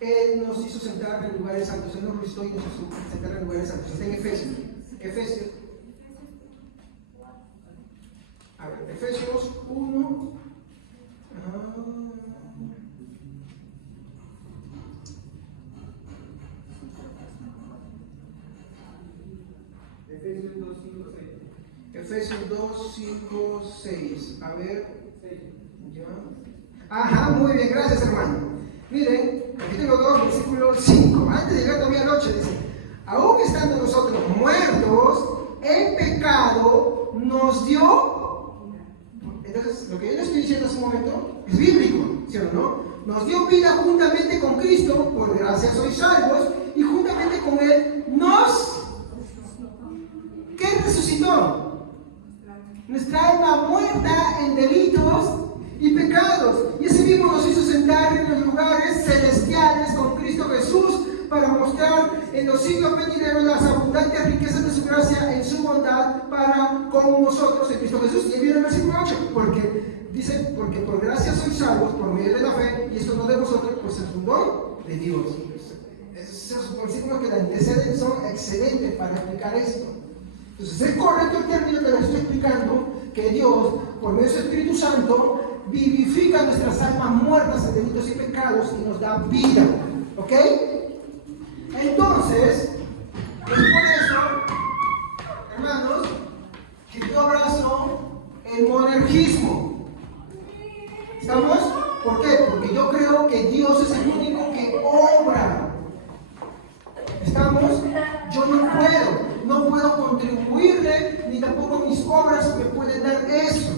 Él nos hizo sentar en lugares altos. Él nos restó y nos hizo sentar en lugares altos. Está en Efesios. Efesios. A ver, Efesios 1. Efesios 2, 5, 6. A ver. ¿Ya? Ajá, muy bien, gracias, hermano. Miren, capítulo 2, versículo 5. Antes de llegar todavía a la 8, dice: aún estando nosotros muertos en pecado, nos dio. Entonces, lo que yo les estoy diciendo hace un momento es bíblico, ¿sí o no? Nos dio vida juntamente con Cristo, por gracia sois salvos, y juntamente con Él nos... ¿Qué resucitó? Nuestra alma muerta en delitos y pecados. Y ese mismo nos hizo sentar en los lugares celestiales con Cristo Jesús para mostrar en los siglos venideros las abundantes riquezas de su gracia en su bondad para con nosotros en Cristo Jesús. Y viene el versículo 8, porque dice, porque por gracia sois salvos por medio de la fe, y esto no de vosotros, pues es un don de Dios. Esos versículos que la anteceden son excelentes para explicar esto. Entonces es correcto el término que les estoy explicando, que Dios, por medio de su Espíritu Santo, vivifica nuestras almas muertas en delitos y pecados y nos da vida. ¿Ok? Entonces, es por eso, hermanos, que yo abrazo el monergismo. ¿Estamos? ¿Por qué? Porque yo creo que Dios es el único que obra. ¿Estamos? Yo no puedo contribuirle, ni tampoco mis obras me pueden dar eso.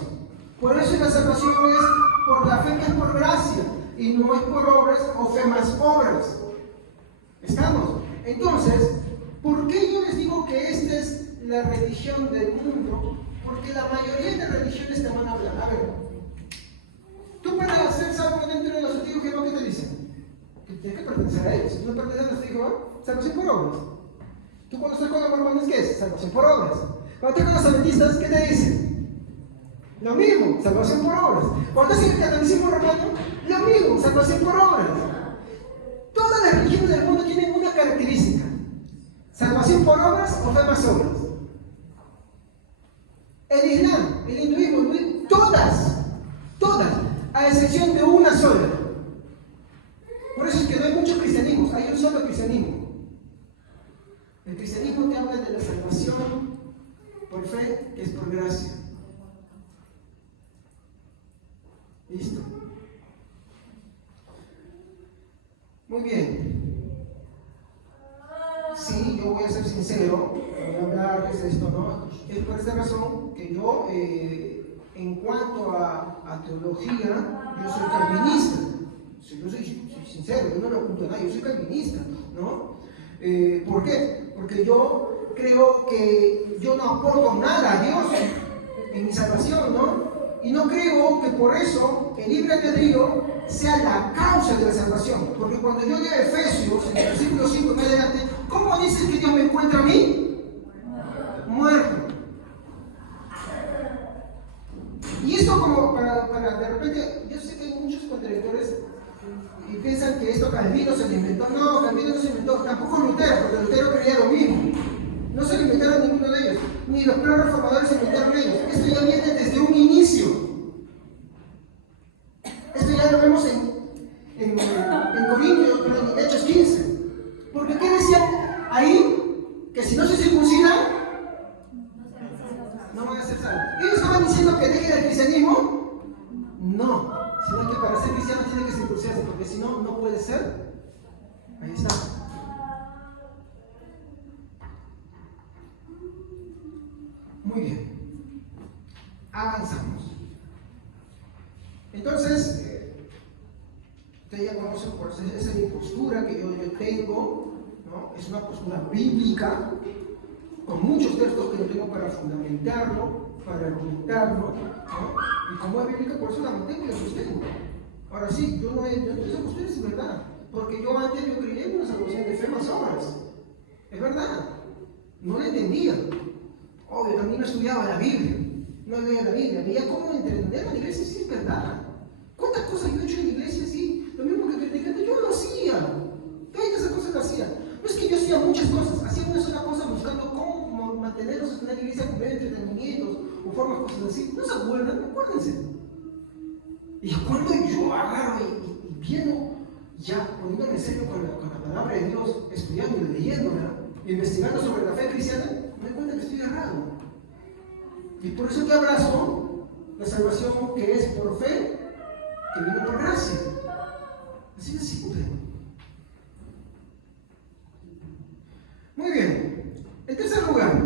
Por eso la salvación es por la fe, que es por gracia, y no es por obras o fe más obras. ¿Estamos? Entonces, ¿por qué yo les digo que esta es la religión del mundo? Porque la mayoría de religiones te van a hablar. A ver, tú para ser salvo dentro de los testigos de Jehová, ¿qué te dicen? Que tienes que pertenecer a ellos. Si no perteneces a los testigos de Jehová, salvación por obras. Tú cuando estás con los mormones, ¿qué es? Salvación por obras. Cuando estás con los adventistas, ¿qué te dicen? Lo mismo, salvación por obras. Cuando estás en el catolicismo romano, lo mismo, salvación por obras. Todas las religiones del mundo tienen una característica: salvación por obras o fe más obras. El Islam, el hinduismo, todas, a excepción de una sola. Por eso es que no hay muchos cristianismos, hay un solo cristianismo. El cristianismo te habla de la salvación por fe, que es por gracia. Listo. Muy bien. Sí, yo voy a ser sincero, voy a hablarles de esto, ¿no? Es por esta razón que yo, en cuanto a teología, yo soy calvinista. Yo soy sincero, yo no lo oculto a nadie, yo soy calvinista, ¿no? ¿Por qué? Porque yo creo que yo no aporto nada a Dios en mi salvación. salvación, ¿no? Y no creo que por eso el libre albedrío sea la causa de la salvación. Porque cuando yo leo a Efesios, en el versículo 5 en adelante, ¿cómo dice que Dios me encuentra a mí? Muerto. Y esto como para de repente, yo sé que hay muchos contradictores y piensan que esto Calvino se lo inventó. No, Calvino no se inventó, tampoco Lutero, porque Lutero creía lo mismo. No se lo inventaron ninguno de ellos, ni los primeros reformadores se inventaron ellos. Esto ya viene desde un inicio. Esto ya lo vemos en Corintios, perdón, en Hechos 15. Porque ¿qué decían ahí? Que si no se circuncidan, no van a ser salvos. ¿Ellos estaban diciendo que dejen el cristianismo? No, sino que para ser cristiano tiene que circuncidarse, porque si no, no puede ser. Ahí está. Muy bien. Avanzamos. Entonces, ustedes ya conocen, por eso esa es mi postura que yo tengo, ¿no? Es una postura bíblica, con muchos textos que yo tengo para fundamentarlo, para argumentarlo, ¿no? Y como es bíblica, por eso la mantengo y la sostengo. Ahora sí, yo no esa postura es verdad, porque yo antes yo creía en una salvación de fe más obras. Es verdad, no la entendía. Obvio, también no estudiaba la Biblia, no leía la Biblia, veía cómo entender la iglesia, sí es verdad. ¿Cuántas cosas yo he hecho en la iglesia? Sí, lo mismo que criticante, yo lo hacía. Todas esas cosas lo hacía. No es que yo hacía muchas cosas, hacía una sola cosa buscando cómo mantenernos en la iglesia con entretenimientos o formas, cosas así. ¿No se acuerdan? Acuérdense. Y cuando yo agarro y viendo, ya poniéndome en serio con la palabra de Dios, estudiando y leyéndola, investigando sobre la fe cristiana, me doy cuenta que estoy errado. Y por eso que abrazo la salvación que es por fe, que vino por gracia. Así de simple. Muy bien. En tercer lugar,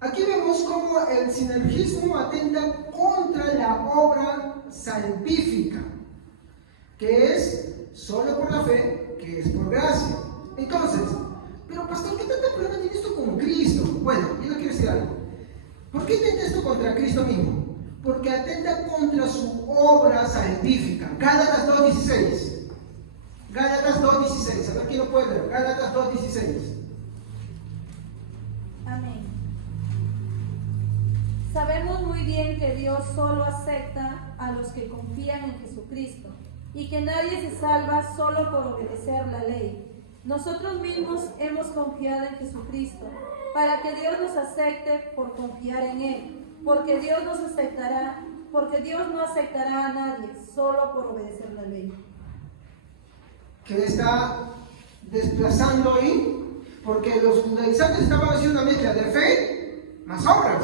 aquí vemos cómo el sinergismo atenta contra la obra salvífica, que es solo por la fe, que es por gracia. Entonces, pero pastor, ¿qué tanto problema tiene esto con Cristo? Bueno, yo le quiero decir algo. ¿Por qué atenta esto contra Cristo mismo? Porque atenta contra su obra salvífica. Gálatas 2:16. Gálatas 2:16. A ver quién lo puede ver. Gálatas 2:16. Amén. Sabemos muy bien que Dios solo acepta a los que confían en Jesucristo y que nadie se salva solo por obedecer la ley. Nosotros mismos hemos confiado en Jesucristo para que Dios nos acepte por confiar en Él, porque Dios no aceptará a nadie solo por obedecer la ley. Que está desplazando ahí, porque los judaizantes estaban haciendo una mezcla de fe más obras.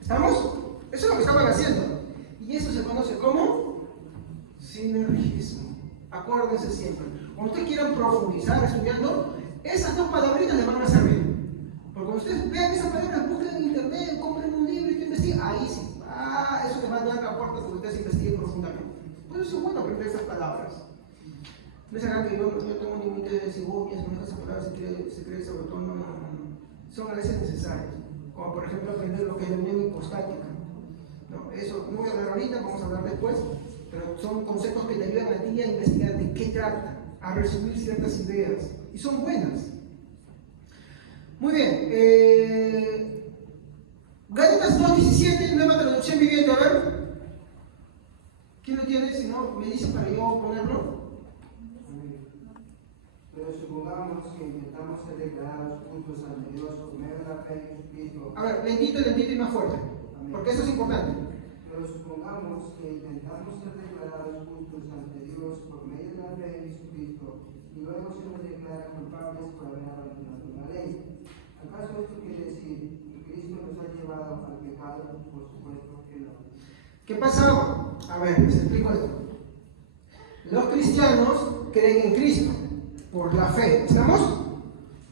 ¿Estamos? Eso es lo que estaban haciendo. Y eso se conoce como sinergismo. Acuérdense siempre. Cuando ustedes quieran profundizar estudiando, esas dos palabritas les van a servir. Porque cuando ustedes vean esas palabras, busquen en internet, compren un libro y te investiguen, ahí sí. Eso les va a dar la puerta para que ustedes investiguen profundamente. Por eso es bueno aprender esas palabras. No se hagan que yo tengo un límite de decir, esas palabras se creen sobre todo, no. Son a veces necesarias. Como por ejemplo aprender lo que es la unión hipostática. ¿No? Eso no voy a hablar ahorita, vamos a hablar después, pero son conceptos que te ayudan a ti a investigar de qué trata, a resumir ciertas ideas, y son buenas. Muy bien, Gálatas 2:17, nueva traducción viviente, a ver. ¿Quién lo tiene? Si no, me dice para yo ponerlo. Pero supongamos que intentamos ser declarados justos ante Dios por medio de la fe en Jesucristo. A ver, lentito y más fuerte, porque eso es importante. Pero supongamos que intentamos ser declarados justos ante Dios por medio de la fe en Jesucristo y luego se nos declara culpables por haber abandonado la ley. ¿Acaso esto quiere decir que Cristo nos ha llevado al pecado? Por supuesto que no. ¿Qué pasaba? A ver, les explico esto. Los cristianos creen en Cristo por la fe. ¿Estamos?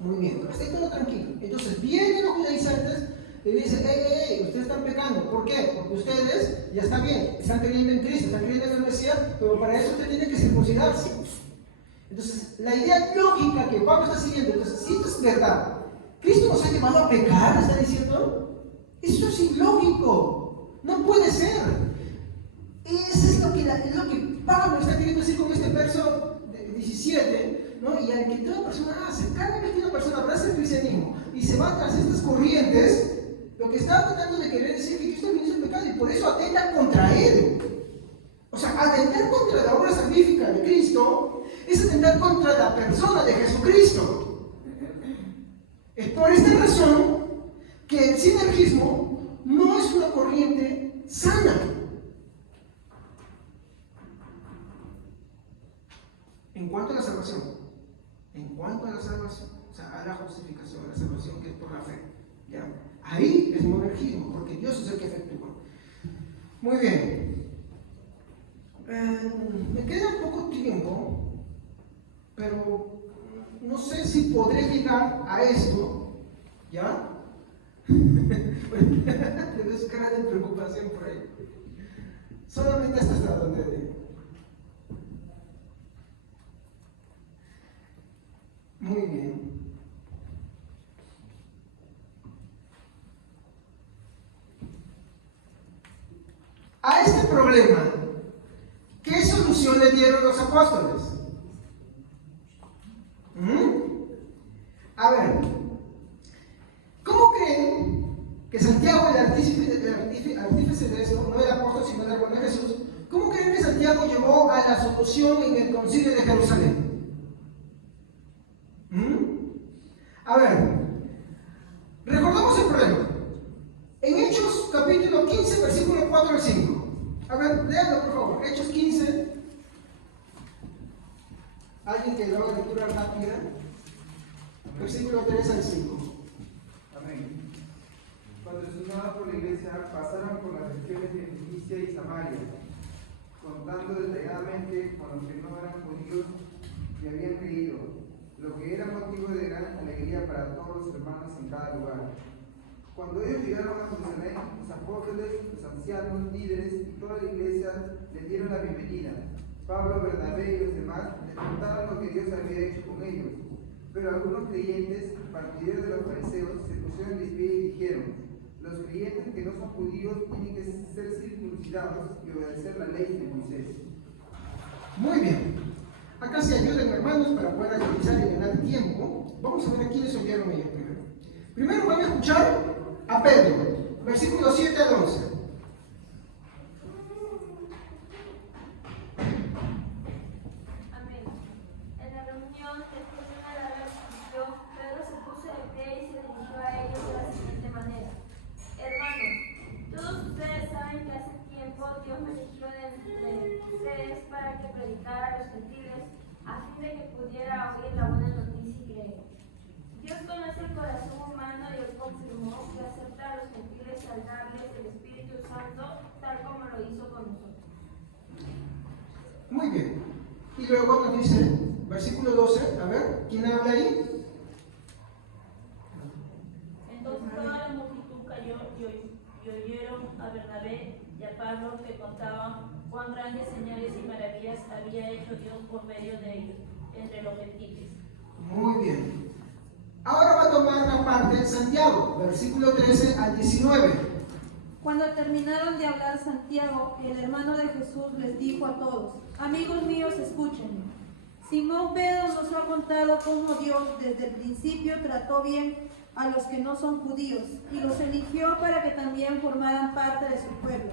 Muy bien, pero esté todo tranquilo. Entonces vienen los judaizantes y dicen, ustedes están pecando. ¿Por qué? Porque ustedes, ya está bien, están creyendo en Cristo, están creyendo en el Mesías, pero para eso usted tiene que circuncidarse. Entonces, la idea lógica que Pablo está siguiendo, entonces, si esto es verdad, ¿Cristo nos ha llevado a pecar? ¿Está diciendo? Eso es ilógico. No puede ser. Eso es lo que Pablo está queriendo decir con este verso 17, ¿no? Y al que toda persona hace. Cada vez que una persona abraza el cristianismo y se va tras estas corrientes, lo que está tratando de querer decir es que Cristo vino el pecado y por eso atenta contra él. O sea, atentar contra la obra salvífica de Cristo es atentar contra la persona de Jesucristo. Es por esta razón que el sinergismo no es una corriente sana. En cuanto a la salvación, o sea, a la justificación, a la salvación que es por la fe, ¿ya? Ahí es monergismo, porque Dios es el que efectúa. Muy bien. Me queda poco tiempo, pero no sé si podré llegar a esto, ¿ya? Te ves cara de preocupación por ahí. Solamente hasta donde digo. Muy bien. A este problema, ¿qué solución le dieron los apóstoles? A ver, ¿cómo creen que Santiago, el artífice de esto, no el apóstol sino el hermano de Jesús, cómo creen que Santiago llegó a la solución en el concilio de Jerusalén? A ver, recordamos el problema. En Hechos capítulo 15, versículo 4 al 5. A ver, léanlo por favor. Hechos 15. Alguien que lo haga lectura rápida. Versículo 3 al 5. Amén. Cuando llamados por la iglesia pasaron por las regiones de Fenicia y Samaria, contando detalladamente con los que no eran judíos y habían creído, lo que era motivo de gran alegría para todos los hermanos en cada lugar. Cuando ellos llegaron a Jerusalén, los apóstoles, los ancianos, líderes y toda la iglesia les dieron la bienvenida. Pablo, Bernabé y los demás les contaron lo que Dios había hecho con ellos. Pero algunos creyentes, partidarios de los fariseos, se pusieron de pie y dijeron: los creyentes que no son judíos tienen que ser circuncidados y obedecer la ley de Moisés. Muy bien. Acá se ayuden hermanos para poder agilizar y ganar tiempo. Vamos a ver a quiénes oyeron ellos primero. Primero van a escuchar a Pedro, versículos 7 al 11. Amén. En la reunión, después de una larga discusión, Pedro se puso de pie y se dirigió a ellos de la siguiente manera: hermanos, todos ustedes saben que hace tiempo Dios me eligió de entre ustedes para que predicara a los gentiles, a fin de que pudiera oír la buena noticia y creer. Dios conoce el corazón humano y él confirmó que acepta a los gentiles al darles el Espíritu Santo, tal como lo hizo con nosotros. Muy bien. Y luego nos dice, versículo 12, a ver, ¿quién habla ahí? Entonces toda la multitud cayó y oyeron a Bernabé y a Pablo que contaban cuán grandes señales y maravillas había hecho Dios por medio de ellos entre los gentiles. Muy bien. Ahora va a tomar la parte de Santiago, versículo 13 al 19. Cuando terminaron de hablar Santiago, el hermano de Jesús les dijo a todos: amigos míos, escúchenme. Simón Pedro nos ha contado cómo Dios desde el principio trató bien a los que no son judíos y los eligió para que también formaran parte de su pueblo.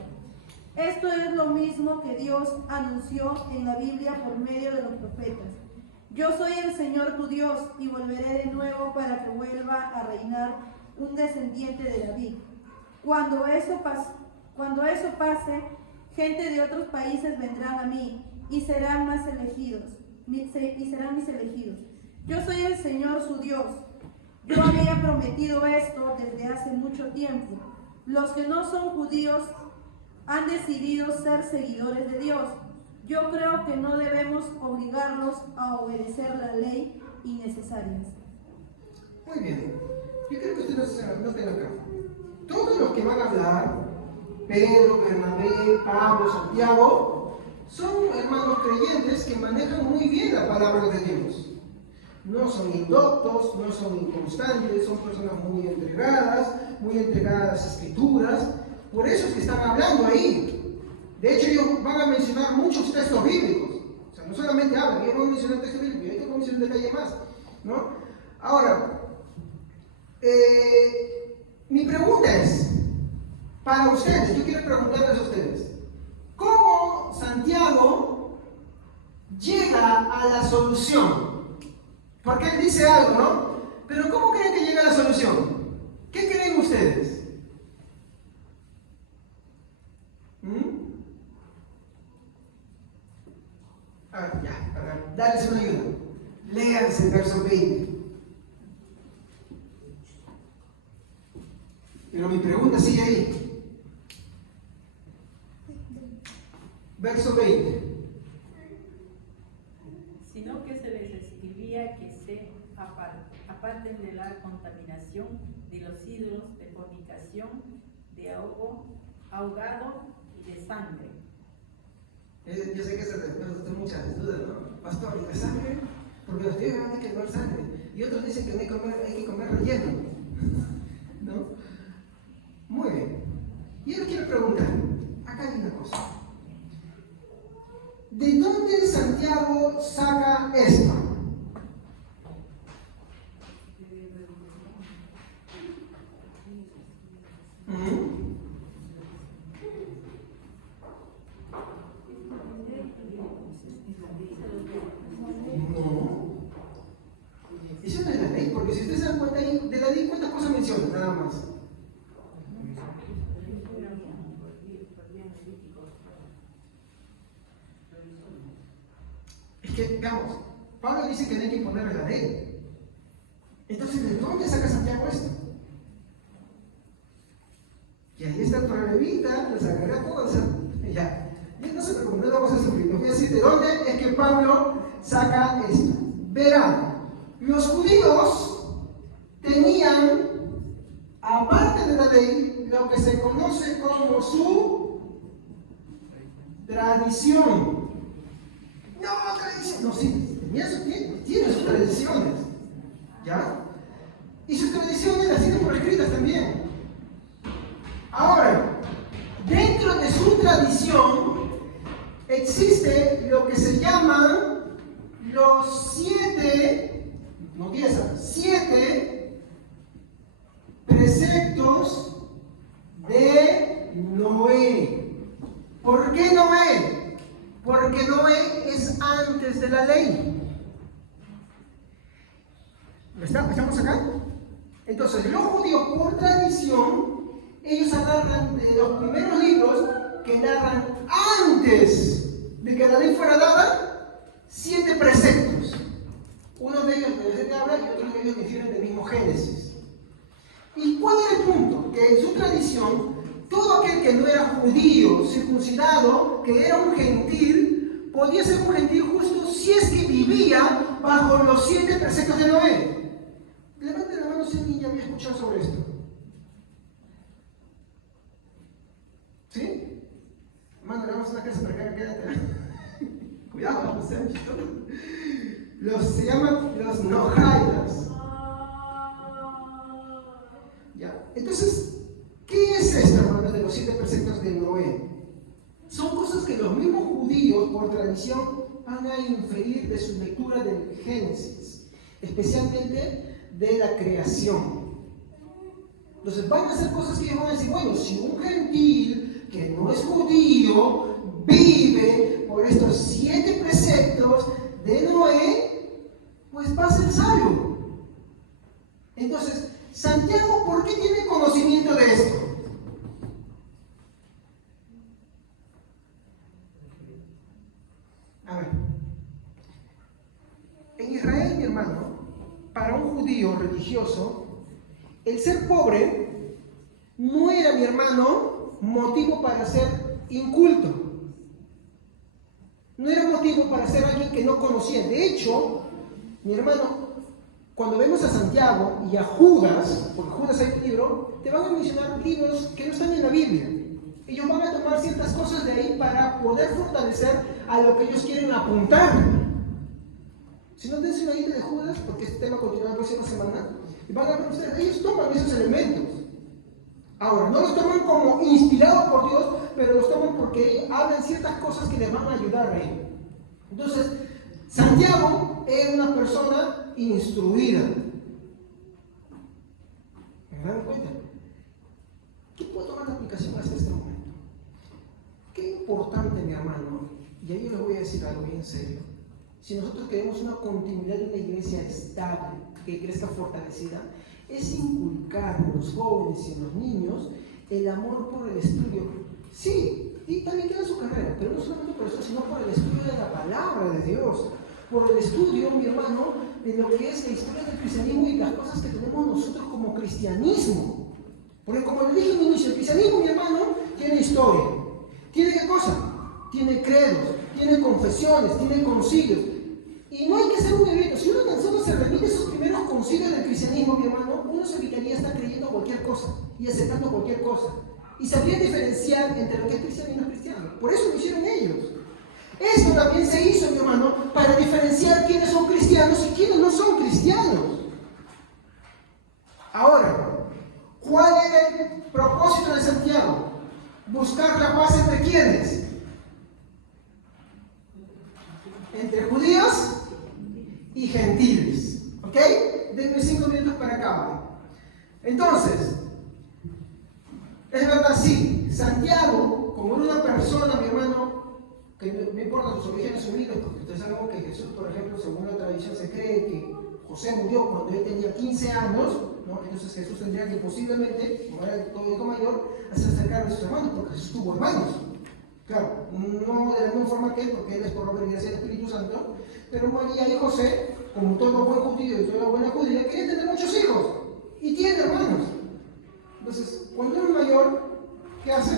Esto es lo mismo que Dios anunció en la Biblia por medio de los profetas. Yo soy el Señor tu Dios y volveré de nuevo para que vuelva a reinar un descendiente de David. Cuando eso pase, gente de otros países vendrán a mí y serán mis elegidos. Yo soy el Señor su Dios. Yo había prometido esto desde hace mucho tiempo. Los que no son judíos han decidido ser seguidores de Dios. Yo creo que no debemos obligarlos a obedecer la ley innecesaria. Muy bien. Yo creo que ustedes no tengan acá. Todos los que van a hablar, Pedro, Bernabé, Pablo, Santiago, son hermanos creyentes que manejan muy bien la palabra de Dios. no son indoctos, no son inconstantes, son personas muy entregadas a las escrituras. Por eso es que están hablando ahí. De hecho, ellos van a mencionar muchos textos bíblicos. O sea, no solamente hablan, ellos van a mencionar textos bíblicos, y hay que mencionar un detalle más, ¿no? Ahora, mi pregunta es, para ustedes, yo quiero preguntarles a ustedes, ¿cómo Santiago llega a la solución? Porque él dice algo, ¿no? Pero ¿cómo creen que llega a la solución? ¿Qué creen ustedes? A ver, ya, para darles una ayuda. Léanse el verso 20. Pero mi pregunta sigue ahí. Verso 20. Sino que se les escribía que se aparten de la contaminación de los ídolos, de fornicación, de ahogado y de sangre. Yo sé que se te muchas dudas, ¿no? Pastor, ¿y de sangre? Porque los tíos hay que comer sangre. Y otros dicen que no hay que comer relleno. ¿No? Muy bien. Y yo le quiero preguntar, acá hay una cosa. ¿De dónde Santiago saca esto? No. Eso no es la ley, porque si ustedes se dan cuenta ahí, de la ley, ¿cuántas cosas menciona? Nada más. Es que, veamos, Pablo dice que no hay que ponerle la ley. Entonces, ¿de dónde saca Santiago esto? Y ahí está el problemita, lo sacará todo, o sea, ya. Y no se preocupen, no vamos a sufrir. Les voy a decir de dónde es que Pablo saca esto. Verán, los judíos tenían, aparte de la ley, lo que se conoce como su tradición. No, tradición. No, sí, tiene sus tradiciones. ¿Ya? Y sus tradiciones las tienen por escritas también. Ahora, dentro de su tradición existe lo que se llaman los 7, no 10, 7 preceptos de Noé. ¿Por qué Noé? Porque Noé es antes de la ley. ¿Estamos acá? Entonces, los judíos por tradición, ellos agarran de los primeros libros que narran antes de que la ley fuera dada, 7 preceptos. Uno de ellos de los que habla y otros de ellos difieren del mismo Génesis. ¿Y cuál era el punto? Que en su tradición, todo aquel que no era judío, circuncidado, que era un gentil, podía ser un gentil justo si es que vivía bajo los 7 preceptos de Noé. Levanten la mano si alguien ya había escuchado sobre esto. ¿Sí? Hermano, le vamos a una casa para acá, quédate. Cuidado, no sean chistosos. Se llaman los nohaidas. Ya. Entonces, ¿qué es esto, hermano, de los 7 preceptos de Noé? Son cosas que los mismos judíos, por tradición, van a inferir de su lectura del Génesis, especialmente de la creación. Entonces van a ser cosas que ellos van a decir, bueno, si un gentil que no es judío vive por estos 7 preceptos de Noé, pues va a ser salvo. Entonces, Santiago, ¿por qué tiene conocimiento de esto? A ver, en Israel, mi hermano, para un judío religioso, el ser pobre no era, mi hermano, motivo para ser inculto. No era motivo para ser alguien que no conocía. De hecho, mi hermano, cuando vemos a Santiago y a Judas, porque Judas hay un libro, te van a mencionar libros que no están en la Biblia. Ellos van a tomar ciertas cosas de ahí para poder fortalecer a lo que ellos quieren apuntar. Si no, dense una guía de Judas, porque este tema continúa la próxima semana, y van a ver ustedes, ellos toman esos elementos. Ahora, no los toman como inspirados por Dios, pero los toman porque hablan ciertas cosas que les van a ayudar a ellos. Entonces, Santiago era una persona instruida. ¿Me dan cuenta? ¿Qué puedo tomar la aplicación hasta este momento? Qué importante, mi hermano, y ahí les voy a decir algo bien serio. Si nosotros queremos una continuidad de una iglesia estable, que crezca fortalecida, es inculcar en los jóvenes y en los niños el amor por el estudio. Sí, y también queda su carrera, pero no solamente por eso, sino por el estudio de la palabra de Dios. Por el estudio, mi hermano, de lo que es la historia del cristianismo y las cosas que tenemos nosotros como cristianismo. Porque como le dije al inicio, el cristianismo, mi hermano, tiene historia. ¿Tiene qué cosa? Tiene credos, tiene confesiones, tiene concilios. Y no hay que hacer un evento. Si uno tan solo se remite a esos primeros concilios del cristianismo, mi hermano, uno se evitaría estar creyendo cualquier cosa y aceptando cualquier cosa. Y sabría diferenciar entre lo que es cristiano y no es cristiano. Por eso lo hicieron ellos. Esto también se hizo, mi hermano, para diferenciar quiénes son cristianos y quiénes no son cristianos. Ahora, ¿cuál era el propósito de Santiago? Buscar la paz entre quiénes. Entre judíos y gentiles. ¿Ok? Denme 5 minutos para acá. Entonces, es verdad, sí, Santiago, como era una persona, mi hermano, que no importa sus orígenes humildes, porque ustedes saben que Jesús, por ejemplo, según la tradición, se cree que José murió cuando él tenía 15 años, ¿no? Entonces Jesús tendría que posiblemente, como era todo hijo mayor, hacerse cargo de sus hermanos, porque Jesús tuvo hermanos. Claro, no de la misma forma que él, porque él es por obra y gracia del Espíritu Santo, pero María y José, como todo buen judío y toda buena judía, querían tener muchos hijos, y tiene hermanos. Entonces, cuando uno es mayor, ¿qué hace?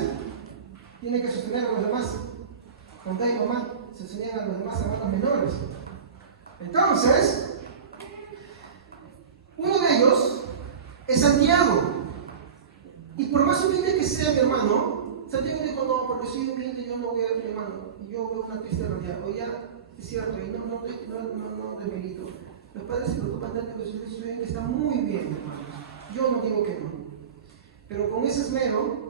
Tiene que sostener a los demás. Cuando hay mamá, se sostenían a los demás hermanos menores. Entonces, uno de ellos es Santiago. Y por más humilde que sea mi hermano, Santiago dijo, no, porque soy humilde, yo no voy a ver mi hermano. Y yo veo una triste realidad. Oye, es cierto, y no demerito. Los padres se preocupan tanto de sus hijos, que está muy bien, hermanos. Yo no digo que no. Pero con ese esmero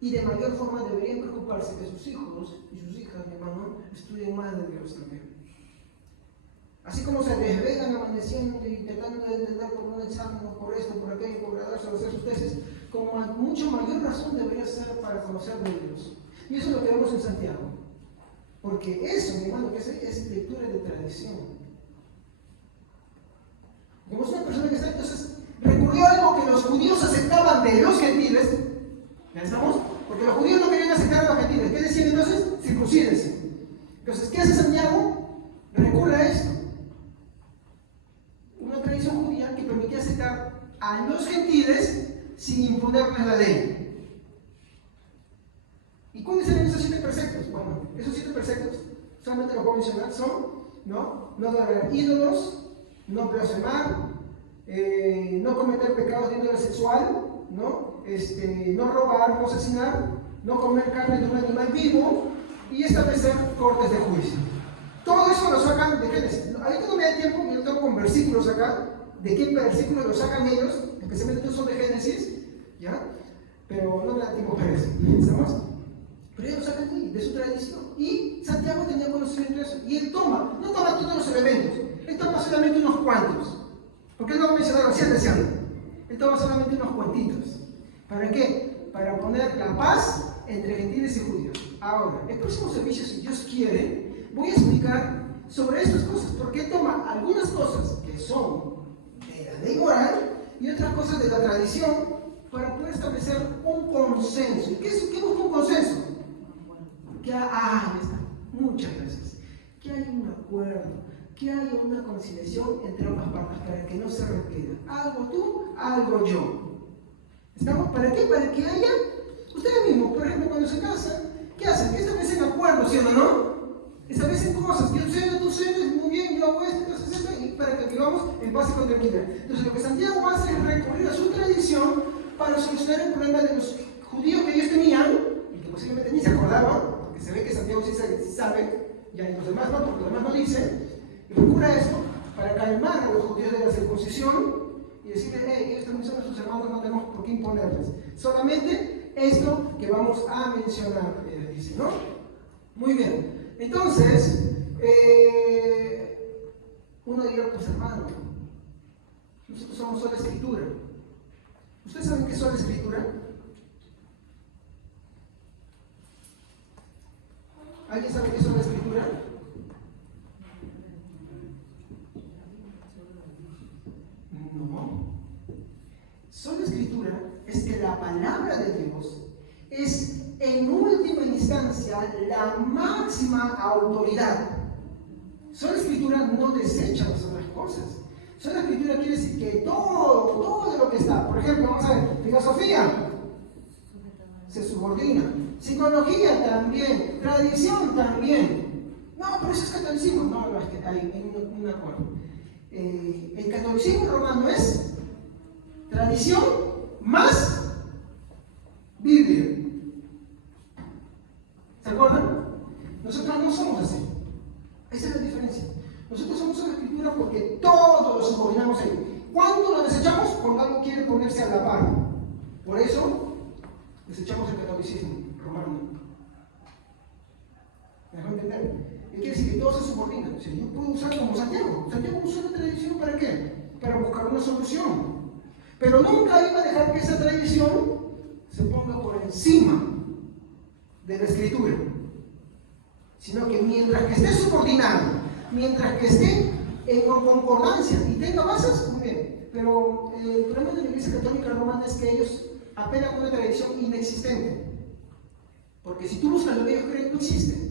y de mayor forma deberían preocuparse que sus hijos y sus hijas, mi hermano, estudien más de Dios también. Así como se desvelan amaneciendo y tratando de entender por un examen, por esto, por aquello, por graduarse o hacer sus tesis, como a mucho mayor razón debería ser para conocer de Dios. Y eso es lo que vemos en Santiago. Porque eso, mi hermano, que es lectura de tradición. Como es una persona que está, entonces, recurrió a algo que los judíos aceptaban de los gentiles. ¿Ya estamos? Porque los judíos no querían aceptar a los gentiles. ¿Qué decían entonces? Circuncídense. Entonces, ¿qué hace Santiago? Recurre a esto. Una tradición judía que permitía aceptar a los gentiles sin imponerles la ley. ¿Y cuáles eran esos 7 preceptos? Bueno, esos 7 preceptos, solamente los puedo mencionar, son, no adorar ídolos, no blasfemar, no cometer pecados de índole sexual, no robar, no asesinar, no comer carne de un animal vivo y establecer cortes de juicio. Todo eso lo sacan de Génesis. Ahorita no me da tiempo, yo tengo con versículos acá, de qué versículos lo sacan ellos, especialmente estos son de Génesis, ¿ya? Pero no me da tiempo para eso, ¿sabes? Pero ellos lo sacan de su tradición. Y Santiago tenía conocimiento de eso. Y él no toma todos los elementos, él toma solamente unos cuantos. ¿Por qué no va a mencionar los 7 ancianos? Él toma solamente unos cuantitos. ¿Para qué? Para poner la paz entre gentiles y judíos. Ahora, el próximo servicio, si Dios quiere, voy a explicar sobre estas cosas, porque él toma algunas cosas que son de la ley moral y otras cosas de la tradición para poder establecer un consenso. ¿Y qué busca un consenso? Que muchas veces, que haya un acuerdo, que haya una conciliación entre ambas partes para que no se repita. Algo tú, algo yo. ¿Estamos? ¿Para qué? Para que haya, ustedes mismos, por ejemplo, cuando se casan, ¿qué hacen? Establecen acuerdos, ¿sí o no? Establecen cosas, yo cedo, tú cedes, muy bien, yo hago esto, entonces esto, y para que vivamos en paz y con tranquilidad. Entonces lo que Santiago hace es recurrir a su tradición para solucionar el problema de los judíos que ellos tenían, y que posiblemente ni se acordaban, porque se ve que Santiago sí sabe, ya y los demás no, porque los demás no dicen, y recurre a esto para calmar a los judíos de la circuncisión y decirles, hey, ellos también son nuestros hermanos, no tenemos por qué imponerles. Solamente esto que vamos a mencionar, dice, ¿no? Muy bien. Entonces, uno diría, pues hermano, nosotros somos sola escritura. ¿Ustedes saben qué es sola escritura? ¿Alguien sabe qué es sola escritura? No. Sola escritura es que la palabra de Dios es en última instancia la máxima autoridad. Sola escritura no desecha las otras cosas. Sola escritura quiere decir que todo lo que está, por ejemplo, vamos a ver, filosofía se subordina, psicología también, tradición también. No, pero eso es catolicismo. No, es que hay un acuerdo. El catolicismo romano es tradición más Biblia. ¿Se acuerdan? Nosotros no somos así. Esa es la diferencia. Nosotros somos una escritura porque todo lo subordinamos ahí. ¿Cuándo lo desechamos? Cuando algo quiere ponerse a la par. Por eso desechamos el catolicismo romano. ¿Me dejó entender? ¿Qué quiere decir? Que todo se subordina. O sea, yo puedo usar como Santiago. Santiago usó la tradición ¿para qué? Para buscar una solución. Pero nunca iba a dejar que esa tradición se ponga por encima de la escritura. Sino que mientras que esté subordinado, mientras que esté en concordancia y tenga bases, muy bien. Pero el problema de la Iglesia Católica Romana es que ellos apelan a una tradición inexistente. Porque si tú buscas lo que ellos creen, no existe.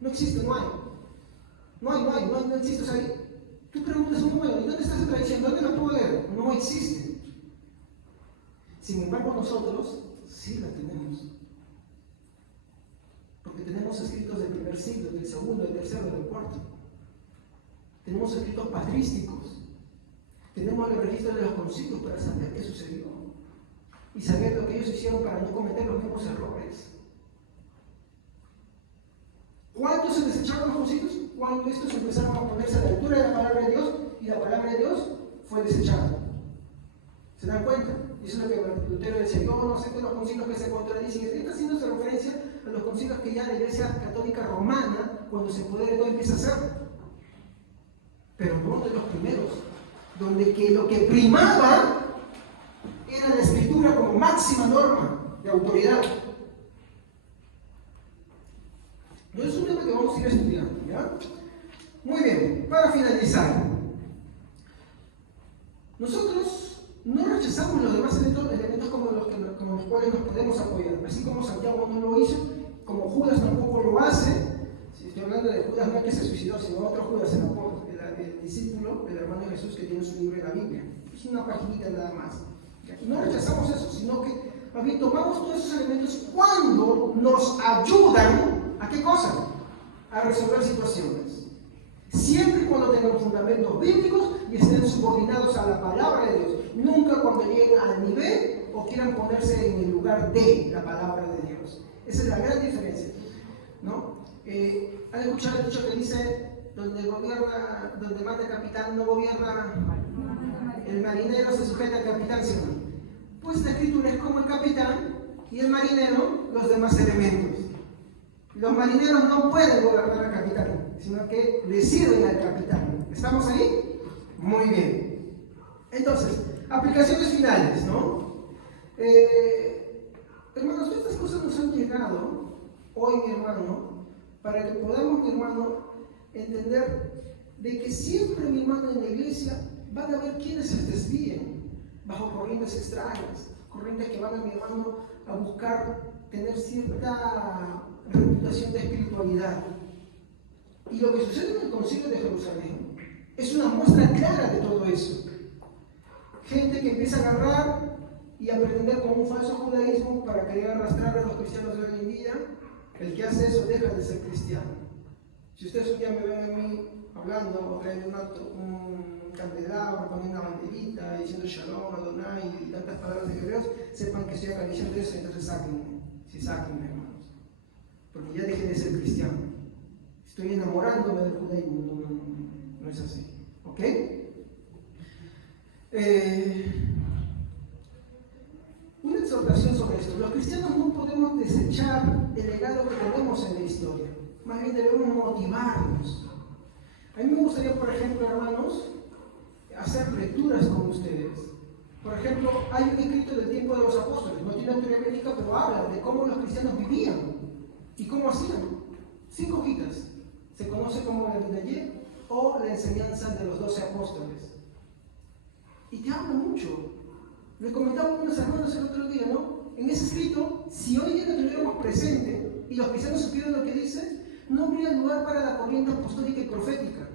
No existe, no hay. No existe. O sea, tú preguntas a un humano, ¿y dónde está esa tradición? ¿Dónde la puedo leer? No existe. Sin embargo, nosotros sí la tenemos. Porque tenemos escritos del primer siglo, del segundo, del tercero, del cuarto. Tenemos escritos patrísticos. Tenemos el registro de los concilios para saber qué sucedió. Y saber lo que ellos hicieron para no cometer los mismos errores. ¿Cuándo se desecharon los concilios? Cuando estos empezaron a ponerse a la altura de la palabra de Dios y la palabra de Dios fue desechada. ¿Se dan cuenta? Y eso es lo que Lutero decía, yo no sé que los concilios que se contradicen. Está haciendo referencia a los concilios que ya la Iglesia Católica Romana, cuando se empodere todo, empieza a hacer. Pero no de los primeros, donde que lo que primaba era la escritura como máxima norma de autoridad. No es un tema que vamos a ir estudiando, ¿ya? Muy bien, para finalizar, nosotros no rechazamos los demás elementos como los cuales nos podemos apoyar, así como Santiago no lo hizo, como Judas tampoco lo hace. Si estoy hablando de Judas, no es que se suicidó, sino otro Judas, el discípulo del hermano Jesús que tiene su libro en la Biblia. Es una paginita nada más. No rechazamos eso, sino que más bien tomamos todos esos elementos cuando nos ayudan. ¿A qué cosa? A resolver situaciones. Siempre y cuando tengan fundamentos bíblicos y estén subordinados a la palabra de Dios. Nunca cuando lleguen al nivel o quieran ponerse en el lugar de la palabra de Dios. Esa es la gran diferencia, ¿no? ¿Han escuchado el dicho que dice, donde manda el capitán no gobierna el marinero, se sujeta al capitán? ¿Sí? Pues la escritura es como el capitán y el marinero los demás elementos. Los marineros no pueden gobernar al capitán, sino que le sirven al capitán. ¿Estamos ahí? Muy bien. Entonces, aplicaciones finales, ¿no? Hermanos, estas cosas nos han llegado hoy, mi hermano, para que podamos, mi hermano, entender de que siempre, mi hermano, en la iglesia van a haber quienes se desvíen bajo corrientes extrañas, corrientes que van a, mi hermano, a buscar tener cierta reputación de espiritualidad. Y lo que sucede en el Concilio de Jerusalén es una muestra clara de todo eso. Gente que empieza a agarrar y a pretender con un falso judaísmo para querer arrastrar a los cristianos de hoy en día. El que hace eso deja de ser cristiano. Si ustedes un día me ven a mí hablando o trayendo un candelabro, poniendo una banderita, diciendo Shalom, Adonai y tantas palabras de hebreos, sepan que estoy acariciando eso, entonces sáquenme, hermanos. Porque ya dejé de ser cristiano. Estoy enamorándome del judaísmo. No es así. ¿Ok? Una exhortación sobre esto. Los cristianos no podemos desechar el legado que tenemos en la historia. Más bien debemos motivarnos. A mí me gustaría, por ejemplo, hermanos, hacer lecturas con ustedes. Por ejemplo, hay un escrito del tiempo de los apóstoles. No tiene autoría bíblica, pero habla de cómo los cristianos vivían y cómo hacían. 5 hojitas. Se conoce como la Didaye o la enseñanza de los 12 apóstoles. Y te habla mucho. Le comentaba a unos hermanos el otro día, ¿no? En ese escrito, si hoy día lo tuviéramos presente y los cristianos supieran lo que dice, no habría lugar para la corriente apostólica y profética,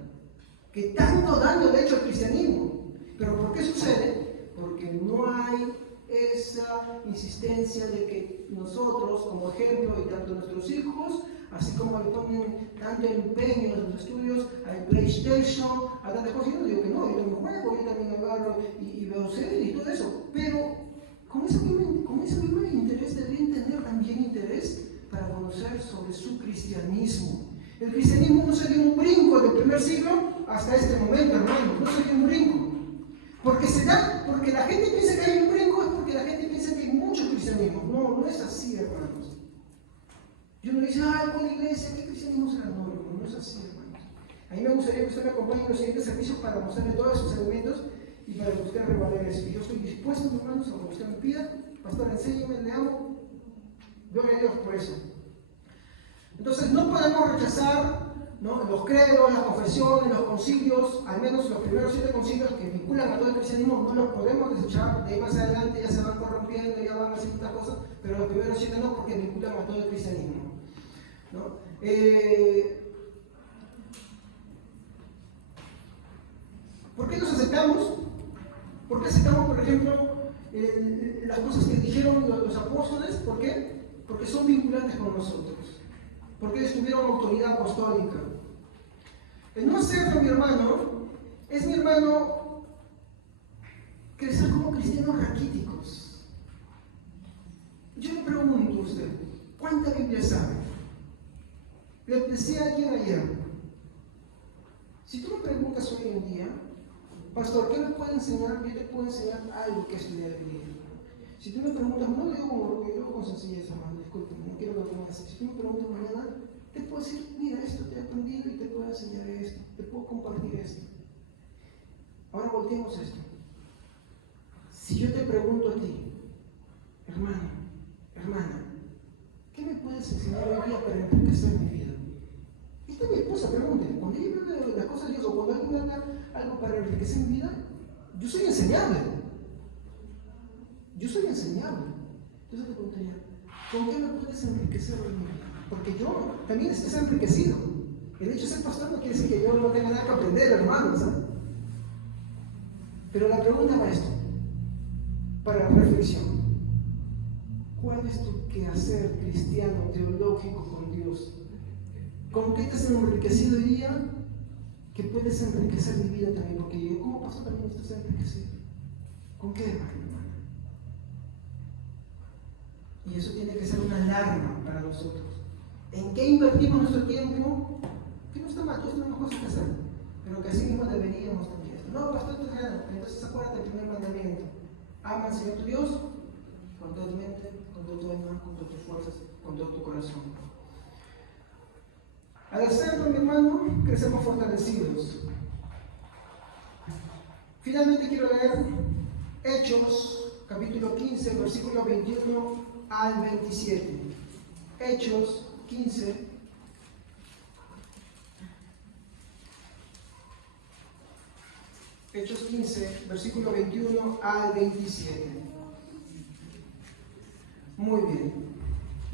que tanto daño le ha hecho al cristianismo. ¿Pero por qué sucede? Porque no hay esa insistencia de que nosotros, como ejemplo, y tanto nuestros hijos, así como le ponen tanto empeño en los estudios, al PlayStation, a tantas cosas, yo no digo que no, yo también juego, yo también agarro y veo series y todo eso, pero con ese mismo interés debería tener también interés para conocer sobre su cristianismo. El cristianismo no se dio un brinco del primer siglo hasta este momento, hermano, no se dio un brinco. Porque la gente piensa que hay un brinco, es porque la gente piensa que hay mucho cristianismo. No, no es así, hermanos. Yo no dice, con la iglesia, ¿qué cristianismo será? No, hermano, no es así, hermanos. A mí me gustaría que usted me acompañe en los siguientes servicios para mostrarle todos esos elementos y para que usted revalore eso. Y yo estoy dispuesto, hermanos, a lo que usted me pida. Pastor, enséñeme, le amo. Gloria a Dios por eso. Entonces, no podemos rechazar, ¿no?, los credos, las confesiones, los concilios, al menos los primeros 7 concilios que vinculan a todo el cristianismo, no los podemos desechar. De ahí más adelante ya se van corrompiendo, ya van haciendo otras cosas, pero los primeros 7 no, porque vinculan a todo el cristianismo, ¿no? ¿Por qué nos aceptamos? ¿Por qué aceptamos, por ejemplo, las cosas que dijeron los apóstoles? ¿Por qué? Porque son vinculantes con nosotros. Porque ellos tuvieron autoridad apostólica. El no hacerlo, mi hermano, es, mi hermano, crecer como cristianos raquíticos. Yo le pregunto a usted, ¿cuánta Biblia sabe? Le decía a alguien ayer, si tú me preguntas hoy en día, pastor, ¿qué me puede enseñar? Yo te puedo enseñar algo que estudiar en Biblia. Si tú me preguntas, no lo digo con orgullo, yo digo con sencillez, hermano, discúlpeme, no quiero que lo tomes así. Si tú me preguntas mañana, te puedo decir, mira, esto te he aprendido y te puedo enseñar esto, te puedo compartir esto. Ahora volteemos esto. Si yo te pregunto a ti, hermano, hermana, ¿qué me puedes enseñar hoy día para enriquecer mi vida? Esta es mi esposa, pregúntale, cuando ella me habla de las cosas de Dios o cuando alguien me habla algo para enriquecer mi vida, yo soy enseñable. Yo soy enseñable. Entonces te preguntaría, ¿con qué me puedes enriquecer hoy día? Porque yo también estoy enriquecido. El hecho de ser pastor no quiere decir que yo no tenga nada que aprender, hermanos, ¿sabes? Pero la pregunta va esto, para reflexión. ¿Cuál es tu quehacer cristiano, teológico con Dios? ¿Con qué te has enriquecido hoy día? Que puedes enriquecer mi vida también, porque yo como pastor también estoy enriquecido. ¿Con qué, hermano? Y eso tiene que ser una alarma para nosotros. ¿En qué invertimos nuestro tiempo? Que no está mal, todos tenemos cosas que hacer, pero que así mismo deberíamos también. No, pastor, tú ganas. Entonces acuérdate del primer mandamiento. Ama al Señor tu Dios con toda tu mente, con todo tu alma, con todas tus fuerzas, con todo tu corazón. Al hacerlo, mi hermano, crecemos fortalecidos. Finalmente quiero leer Hechos, capítulo 15, versículo 21 al 27. Hechos 15. Hechos 15, versículo 21 al 27. Muy bien.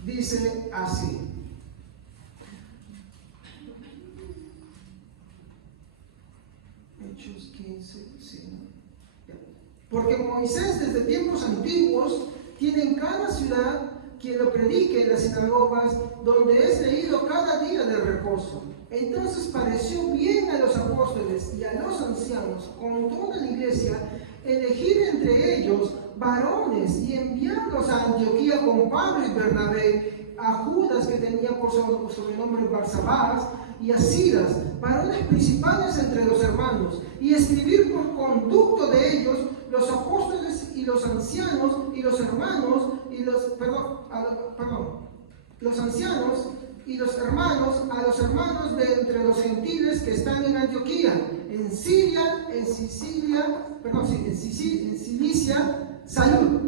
Dice así. Hechos 15, sí. Porque Moisés desde tiempos antiguos tiene en cada ciudad quien lo predique en las sinagogas, donde es leído cada día del reposo. Entonces pareció bien a los apóstoles y a los ancianos, con toda la iglesia, elegir entre ellos varones y enviarlos a Antioquía con Pablo y Bernabé, a Judas que tenía por sobrenombre Barsabás, y a Silas, varones principales entre los hermanos, y escribir por conducto de ellos los apóstoles y los ancianos y los hermanos y los ancianos y los hermanos a los hermanos de entre los gentiles que están en Antioquía, en Cilicia, salud.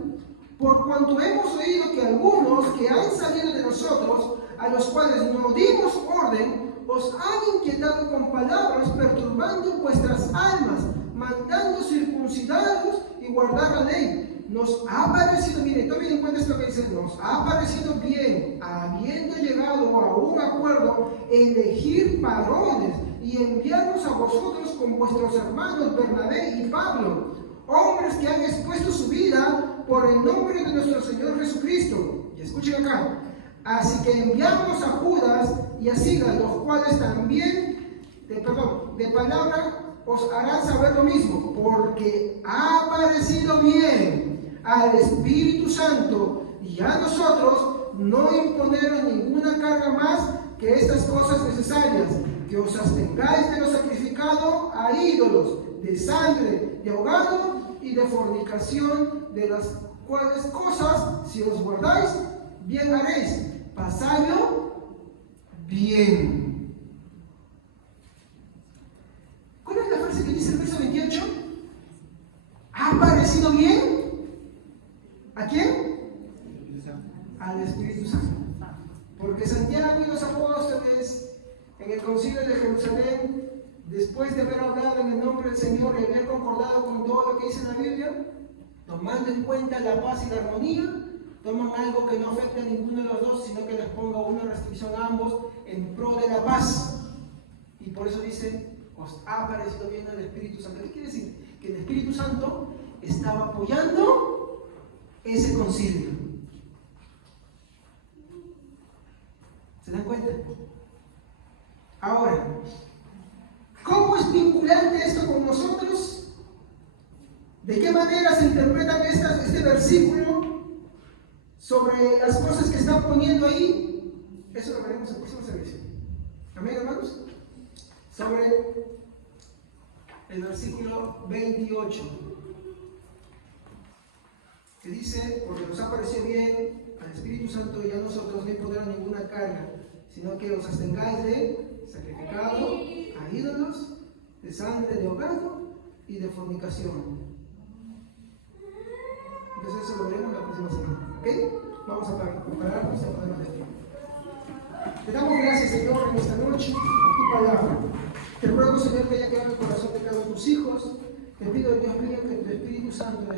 Por cuanto hemos oído que algunos que han salido de nosotros, a los cuales no dimos orden, os han inquietado con palabras, perturbando vuestras almas, mandando circuncidaros y guardar la ley. Nos ha parecido, miren, tomen en cuenta esto que dice, nos ha parecido bien, habiendo llegado a un acuerdo, elegir varones y enviarnos a vosotros con vuestros hermanos Bernabé y Pablo, hombres que han expuesto su vida por el nombre de nuestro Señor Jesucristo. Y escuchen acá. Así que enviamos a Judas y a Silas, los cuales también, de palabra, os harán saber lo mismo, porque ha parecido bien al Espíritu Santo y a nosotros no imponeros ninguna carga más que estas cosas necesarias, que os abstengáis de lo sacrificado a ídolos, de sangre, de ahogado y de fornicación, de las cuales cosas, si os guardáis, bien haréis. Pasadlo bien. ¿Cuál es la frase que dice el verso 28? ¿Ha parecido bien? ¿A quién? Al Espíritu Santo. Porque Santiago y los apóstoles en el concilio de Jerusalén, después de haber hablado en el nombre del Señor y haber concordado con todo lo que dice la Biblia, tomando en cuenta la paz y la armonía, toman algo que no afecte a ninguno de los dos, sino que les ponga una restricción a ambos en pro de la paz. Y por eso dice, os ha parecido bien el Espíritu Santo. ¿Qué quiere decir? Que el Espíritu Santo estaba apoyando ese concilio. ¿Se dan cuenta? Ahora, ¿cómo es vinculante esto con nosotros? ¿De qué manera se interpreta este versículo sobre las cosas que están poniendo ahí? Eso lo veremos en el próximo servicio. ¿Amén, hermanos? Sobre el versículo 28, que dice, porque nos ha parecido bien al Espíritu Santo y a nosotros no imponer ninguna carga, sino que os abstengáis de sacrificado a ídolos, de sangre, de ahogado y de fornicación. Entonces eso lo veremos la próxima semana. ¿Ok? Vamos a prepararnos y a ponernos de pie. Te damos gracias, Señor, en esta noche por tu palabra. Te ruego, Señor, que haya quedado en el corazón de cada uno de tus hijos. Te pido, Dios mío, que tu Espíritu Santo